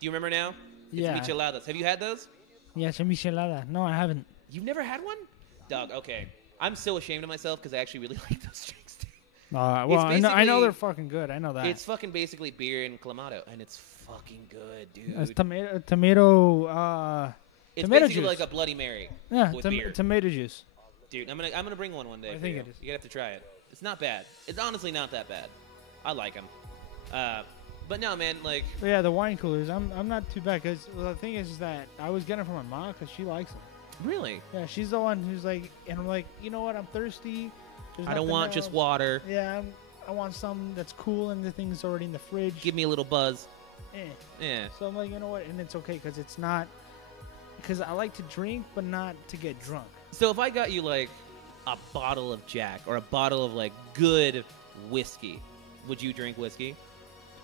Do you remember now? Yeah. It's micheladas. Have you had those? Yeah, it's a michelada. No, I haven't. You've never had one? Dog, okay. I'm so ashamed of myself because I actually really like those drinks too. Well, I know basically- they're fucking good. I know that. It's fucking basically beer and Clamato, and it's fucking good, dude. It's It's tomato basically juice. like a Bloody Mary Yeah, with beer. tomato juice. Dude, I'm gonna bring one day. I for think you. it is. You have to try it. It's not bad. It's honestly not that bad. I like them. But no, man, like But yeah, the wine coolers. I'm not too bad because the thing is that I was getting it from my mom because she likes them. really, Yeah, she's the one who's like, and I'm like, you know what? I'm thirsty. There's I don't nothing want just else. water. Yeah, I want something that's cool and the thing's already in the fridge. Give me a little buzz. Eh. Yeah. So I'm like, you know what? And it's okay because it's not. Because I like to drink, but not to get drunk. So if I got you like a bottle of Jack or a bottle of like good whiskey, would you drink whiskey?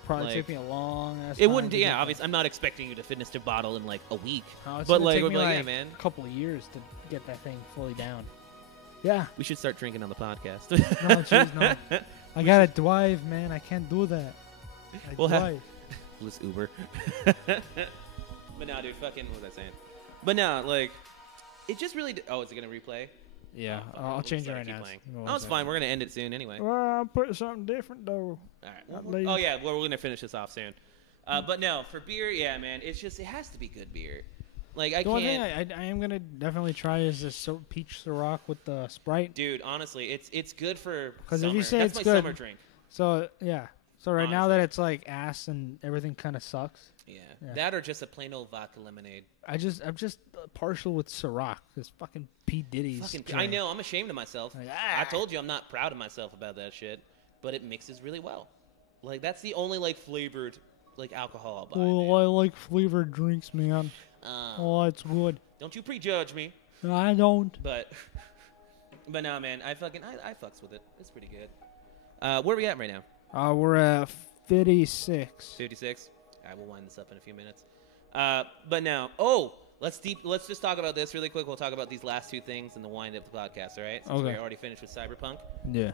Probably Like, take me a long ass. It wouldn't. Yeah, obviously, I'm not expecting you to finish the bottle in like a week. It's but gonna like, take we're me like, yeah, man. a couple of years to get that thing fully down. Yeah. We should start drinking on the podcast. No, jeez, no. I gotta drive, man. I can't do that. I We'll have- drive. Let's Uber. But no, dude, fucking, what was I saying? But no, like, it just really. Oh, is it gonna replay? Yeah, Oh, fuck, I'll we'll change just it let right keep now. playing. Give me one No, it's second. fine. We're gonna end it soon anyway. Well, I'll put something different though. All right. Not Oh yeah, well, we're gonna finish this off soon. But no, for beer, yeah, man, it's just it has to be good beer. Like I The one thing can't, I am gonna definitely try is this peach Ciroc with the Sprite. dude. Honestly, it's good for 'Cause summer. if you say That's it's my good- summer drink. So yeah. So right now Honestly. that it's like ass and everything kind of sucks. Yeah. Yeah. That or just a plain old vodka lemonade. I'm just partial with Ciroc. This fucking P Diddy's. Fucking, drink. I know. I'm ashamed of myself. Like, I told you I'm not proud of myself about that shit, but it mixes really well. Like that's the only like flavored like alcohol I'll buy. Oh, I like flavored drinks, man. Oh, it's good. Don't you prejudge me. No, I don't. But no, man, I fucks with it. It's pretty good. Where are we at right now? We're at 56. 56. All right, we'll wind this up in a few minutes. But now, let's just talk about this really quick. We'll talk about these last two things and the wind up the podcast, all right? Since we're already finished with Cyberpunk. Yeah.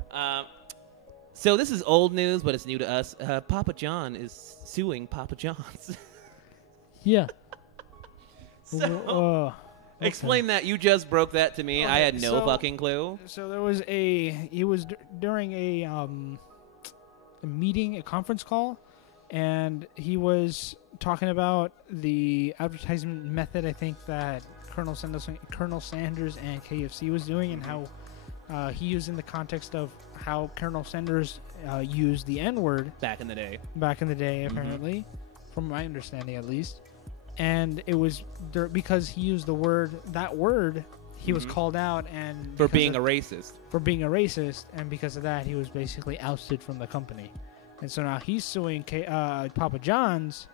So this is old news, but it's new to us. Papa John is suing Papa John's. Yeah. So, okay. Explain that. You just broke that to me. Okay, I had no fucking clue. So there was during a meeting, a conference call, and he was talking about the advertisement method, I think, that Colonel Sanders and KFC was doing, and how he used in the context of how Colonel Sanders used the N-word. Back in the day, apparently, from my understanding at least. And it was because he used that word, he was called out and for being a racist. And because of that, he was basically ousted from the company. And so now he's suing Papa John's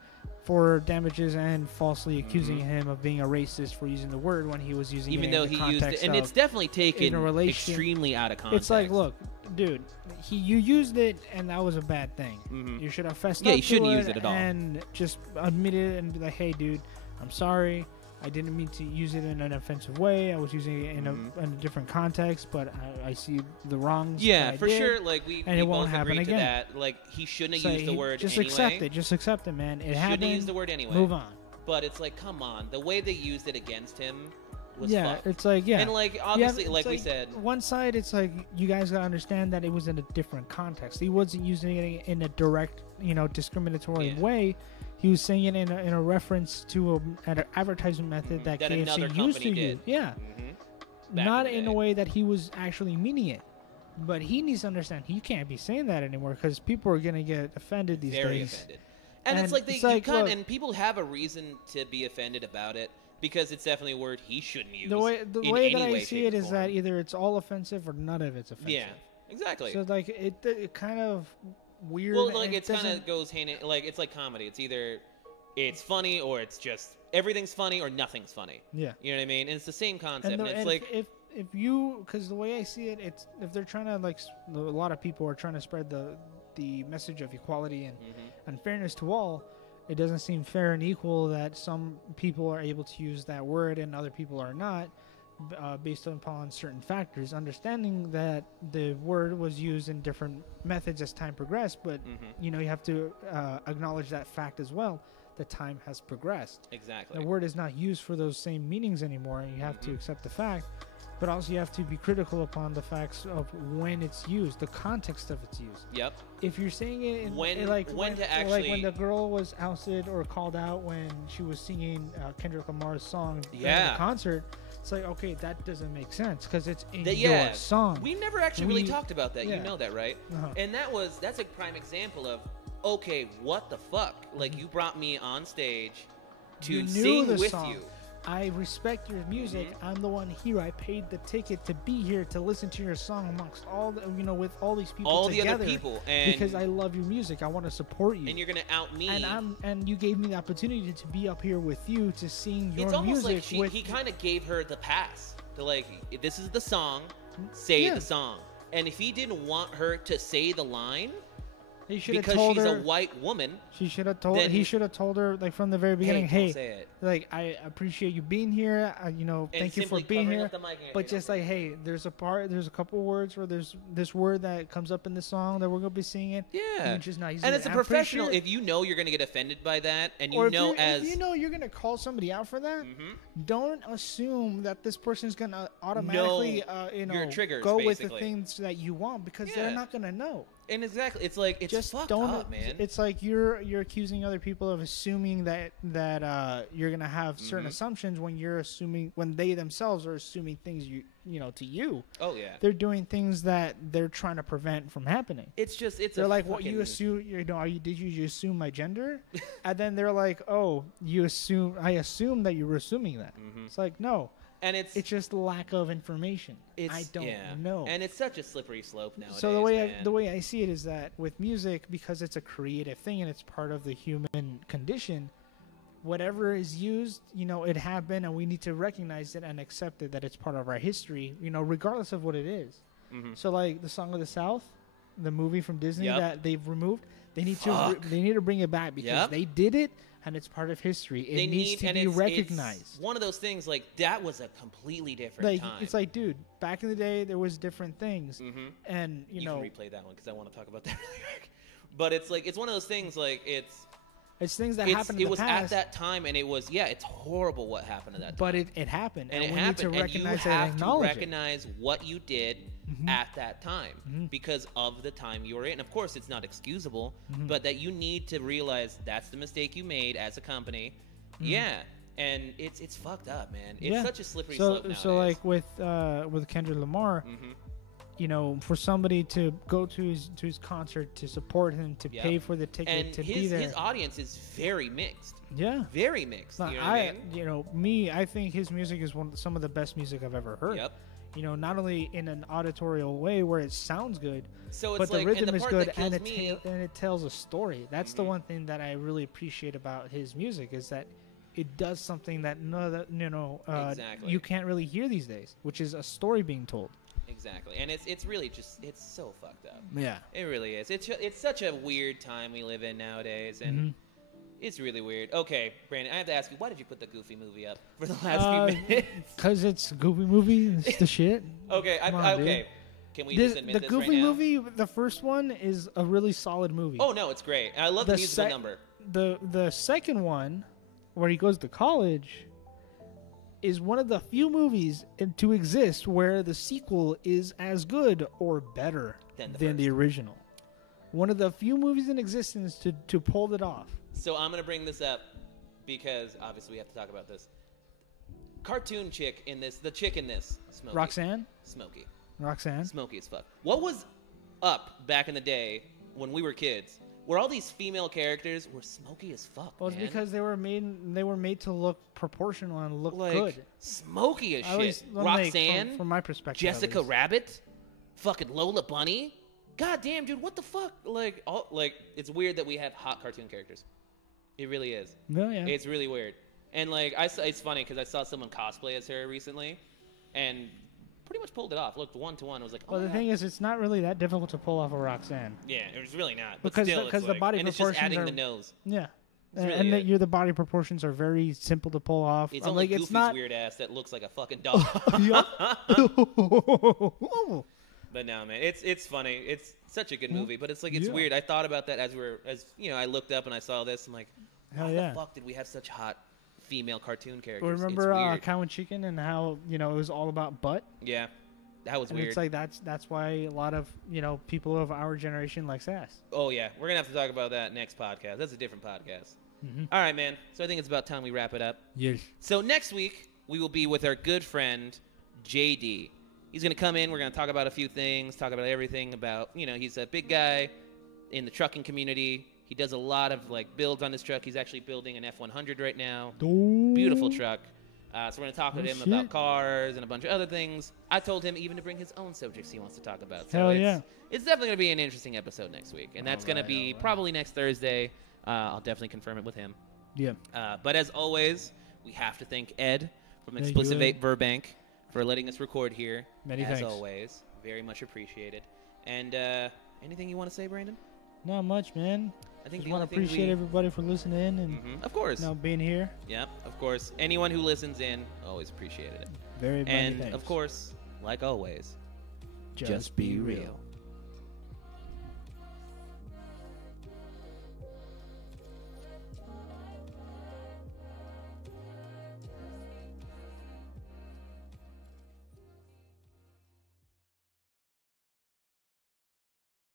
for damages and falsely accusing him of being a racist for using the word when he was using it. Even though he used it, and it's definitely taken extremely out of context. It's like, look, dude, you used it, and that was a bad thing. You should have fessed up to it. Yeah, you shouldn't use it at all. And just admit it and be like, hey, dude, I'm sorry. I didn't mean to use it in an offensive way. I was using it in a different context, but I see the wrongs. Yeah, for sure. Like we it won't both happen agreed again. to that. Like he shouldn't have used the word just anyway. Just accept it, man. It happened. Shouldn't use the word anyway. Move on. But it's like, come on, the way they used it against him was fucked. It's like, yeah. And like obviously, like we said, one side, it's like you guys gotta understand that it was in a different context. He wasn't using it in a direct, discriminatory way. He was saying it in a reference to an advertisement method that KFC used to use. Yeah. Not in a way that he was actually meaning it. But he needs to understand he can't be saying that anymore because people are going to get offended these very days. Offended. And it's like, and people have a reason to be offended about it because it's definitely a word he shouldn't use. The way that I see it is that either it's all offensive or none of it's offensive. Yeah, exactly. So like it kind of weird. Well, like it kind of goes hand in, like it's like comedy. It's either it's funny or it's just everything's funny or nothing's funny. Yeah, you know what I mean. And it's the same concept. And it's like if you, because the way I see it, it's if they're trying to a lot of people are trying to spread the message of equality and fairness to all. It doesn't seem fair and equal that some people are able to use that word and other people are not. Based upon certain factors, understanding that the word was used in different methods as time progressed, but you have to acknowledge that fact as well. The time has progressed. Exactly. The word is not used for those same meanings anymore, and you have to accept the fact. But also, you have to be critical upon the facts of when it's used, the context of its use. Yep. If you're saying it when the girl was ousted or called out when she was singing Kendrick Lamar's song at the concert. It's like, okay, that doesn't make sense because it's in your song. We never actually really talked about that. Yeah. You know that, right? And that's a prime example of, okay, what the fuck? Like, you brought me on stage to sing with you. I respect your music. I'm the one here. I paid the ticket to be here to listen to your song amongst all the, with all these people all together. The other people, and because I love your music. I want to support you. And you're gonna out me. And you gave me the opportunity to be up here with you to sing your music. It's almost like he kind of gave her the pass to like, this is the song, say the song. And if he didn't want her to say the line, he should have because told she's her, a white woman. She should have told. He should have told her like from the very beginning. Hey, like I appreciate you being here. Thank you for being here. But just like, hey, there's a couple words where there's this word that comes up in the song that we're gonna be singing. Yeah, and just not using and it's a professional. If you know you're gonna get offended by that, and if you know you're gonna call somebody out for that, don't assume that this person's gonna automatically your triggers, go basically. with the things that you want because they're not gonna know. And exactly, it's like it's just fucked up, man. It's like you're accusing other people of assuming that you're gonna have certain assumptions when they themselves are assuming things to you. Oh yeah, they're doing things that they're trying to prevent from happening. They're like, what you assume? Did you assume my gender? And then they're like, oh, I assume that you were assuming that. It's like no. And it's just lack of information. I don't know. And it's such a slippery slope nowadays. So the way I see it is that with music, because it's a creative thing and it's part of the human condition, whatever is used, it happened, and we need to recognize it and accept it that it's part of our history, regardless of what it is. Mm-hmm. So, like the Song of the South, the movie from Disney that they've removed, they need to bring it back because they did it, and it's part of history. It needs to be recognized. It's one of those things like that was a completely different time. It's like, dude, back in the day there was different things, and you can replay that one because I want to talk about that really quick. But it's like it's one of those things like it's things that happened in the past. It was at that time, and it was it's horrible what happened at that time. But it happened, and we need to recognize and you have and acknowledge to recognize what you did at that time because of the time you were in. Of course, it's not excusable, but that you need to realize that's the mistake you made as a company. Yeah, and it's fucked up, man. It's such a slippery slope nowadays. So like with Kendrick Lamar, for somebody to go to his concert, to support him, to pay for the ticket, and to be there. His audience is very mixed. Yeah, very mixed. You know what I mean? I think his music is some of the best music I've ever heard. Yep. Not only in an auditorial way where it sounds good, so but the rhythm is good and me, it tells a story. That's the one thing that I really appreciate about his music is that it does something that you can't really hear these days, which is a story being told. Exactly, and it's really just it's so fucked up. Yeah, it really is. It's such a weird time we live in nowadays, and it's really weird. Okay, Brandon, I have to ask you, why did you put the Goofy movie up for the last few minutes? Because it's a Goofy movie. It's the shit. Okay, okay. Can we just admit the this Goofy right now? movie, the first one, is a really solid movie. Oh no, it's great. I love the musical number. The second one, where he goes to college, is one of the few movies to exist where the sequel is as good or better than the original. One of the few movies in existence to pull it off. So I'm going to bring this up because obviously we have to talk about this. Cartoon chick in this, the chick in this, Smokey. Roxanne? Roxanne? Smoky as fuck. What was up back in the day when we were kids where all these female characters were smoky as fuck, Well, it's because they were made to look proportional and look like, good. Smoky as shit. Roxanne? From my perspective. Jessica Rabbit? Fucking Lola Bunny? God damn, dude, what the fuck? It's weird that we have hot cartoon characters. It really is. No, yeah. It's really weird. And it's funny because I saw someone cosplay as her recently, and pretty much pulled it off. Looked 1-to-1. I was like, well, the thing is, it's not really that difficult to pull off a Roxanne. Yeah, it was really not. But because still, the body and proportions it's just adding the nose. Yeah. Really the body proportions are very simple to pull off. It's only Goofy's weird ass that looks like a fucking dog. But no, man, it's funny. It's such a good movie, but it's weird. I thought about that as I looked up and I saw this. I'm like, how the fuck did we have such hot female cartoon characters? Remember Cow and Chicken and how it was all about butt? Yeah, that was weird. It's like that's why a lot of people of our generation like sass. Oh yeah, we're gonna have to talk about that next podcast. That's a different podcast. All right, man. So I think it's about time we wrap it up. Yes. So next week we will be with our good friend JD. He's going to come in. We're going to talk about a few things, talk about everything about, he's a big guy in the trucking community. He does a lot of, builds on his truck. He's actually building an F-100 right now. Ooh. Beautiful truck. So we're going to talk with him about cars and a bunch of other things. I told him even to bring his own subjects he wants to talk about. So it's definitely going to be an interesting episode next week. And that's going to be probably next Thursday. I'll definitely confirm it with him. Yeah. But as always, we have to thank Ed from Explicit Vape Burbank for letting us record here. Many thanks. As always. Very much appreciated. And anything you want to say, Brandon? Not much, man. I think just want to appreciate everybody for listening and of course, being here. Yep, of course. Anyone who listens in, always appreciated it. Very many thanks. And of course, like always, just be real.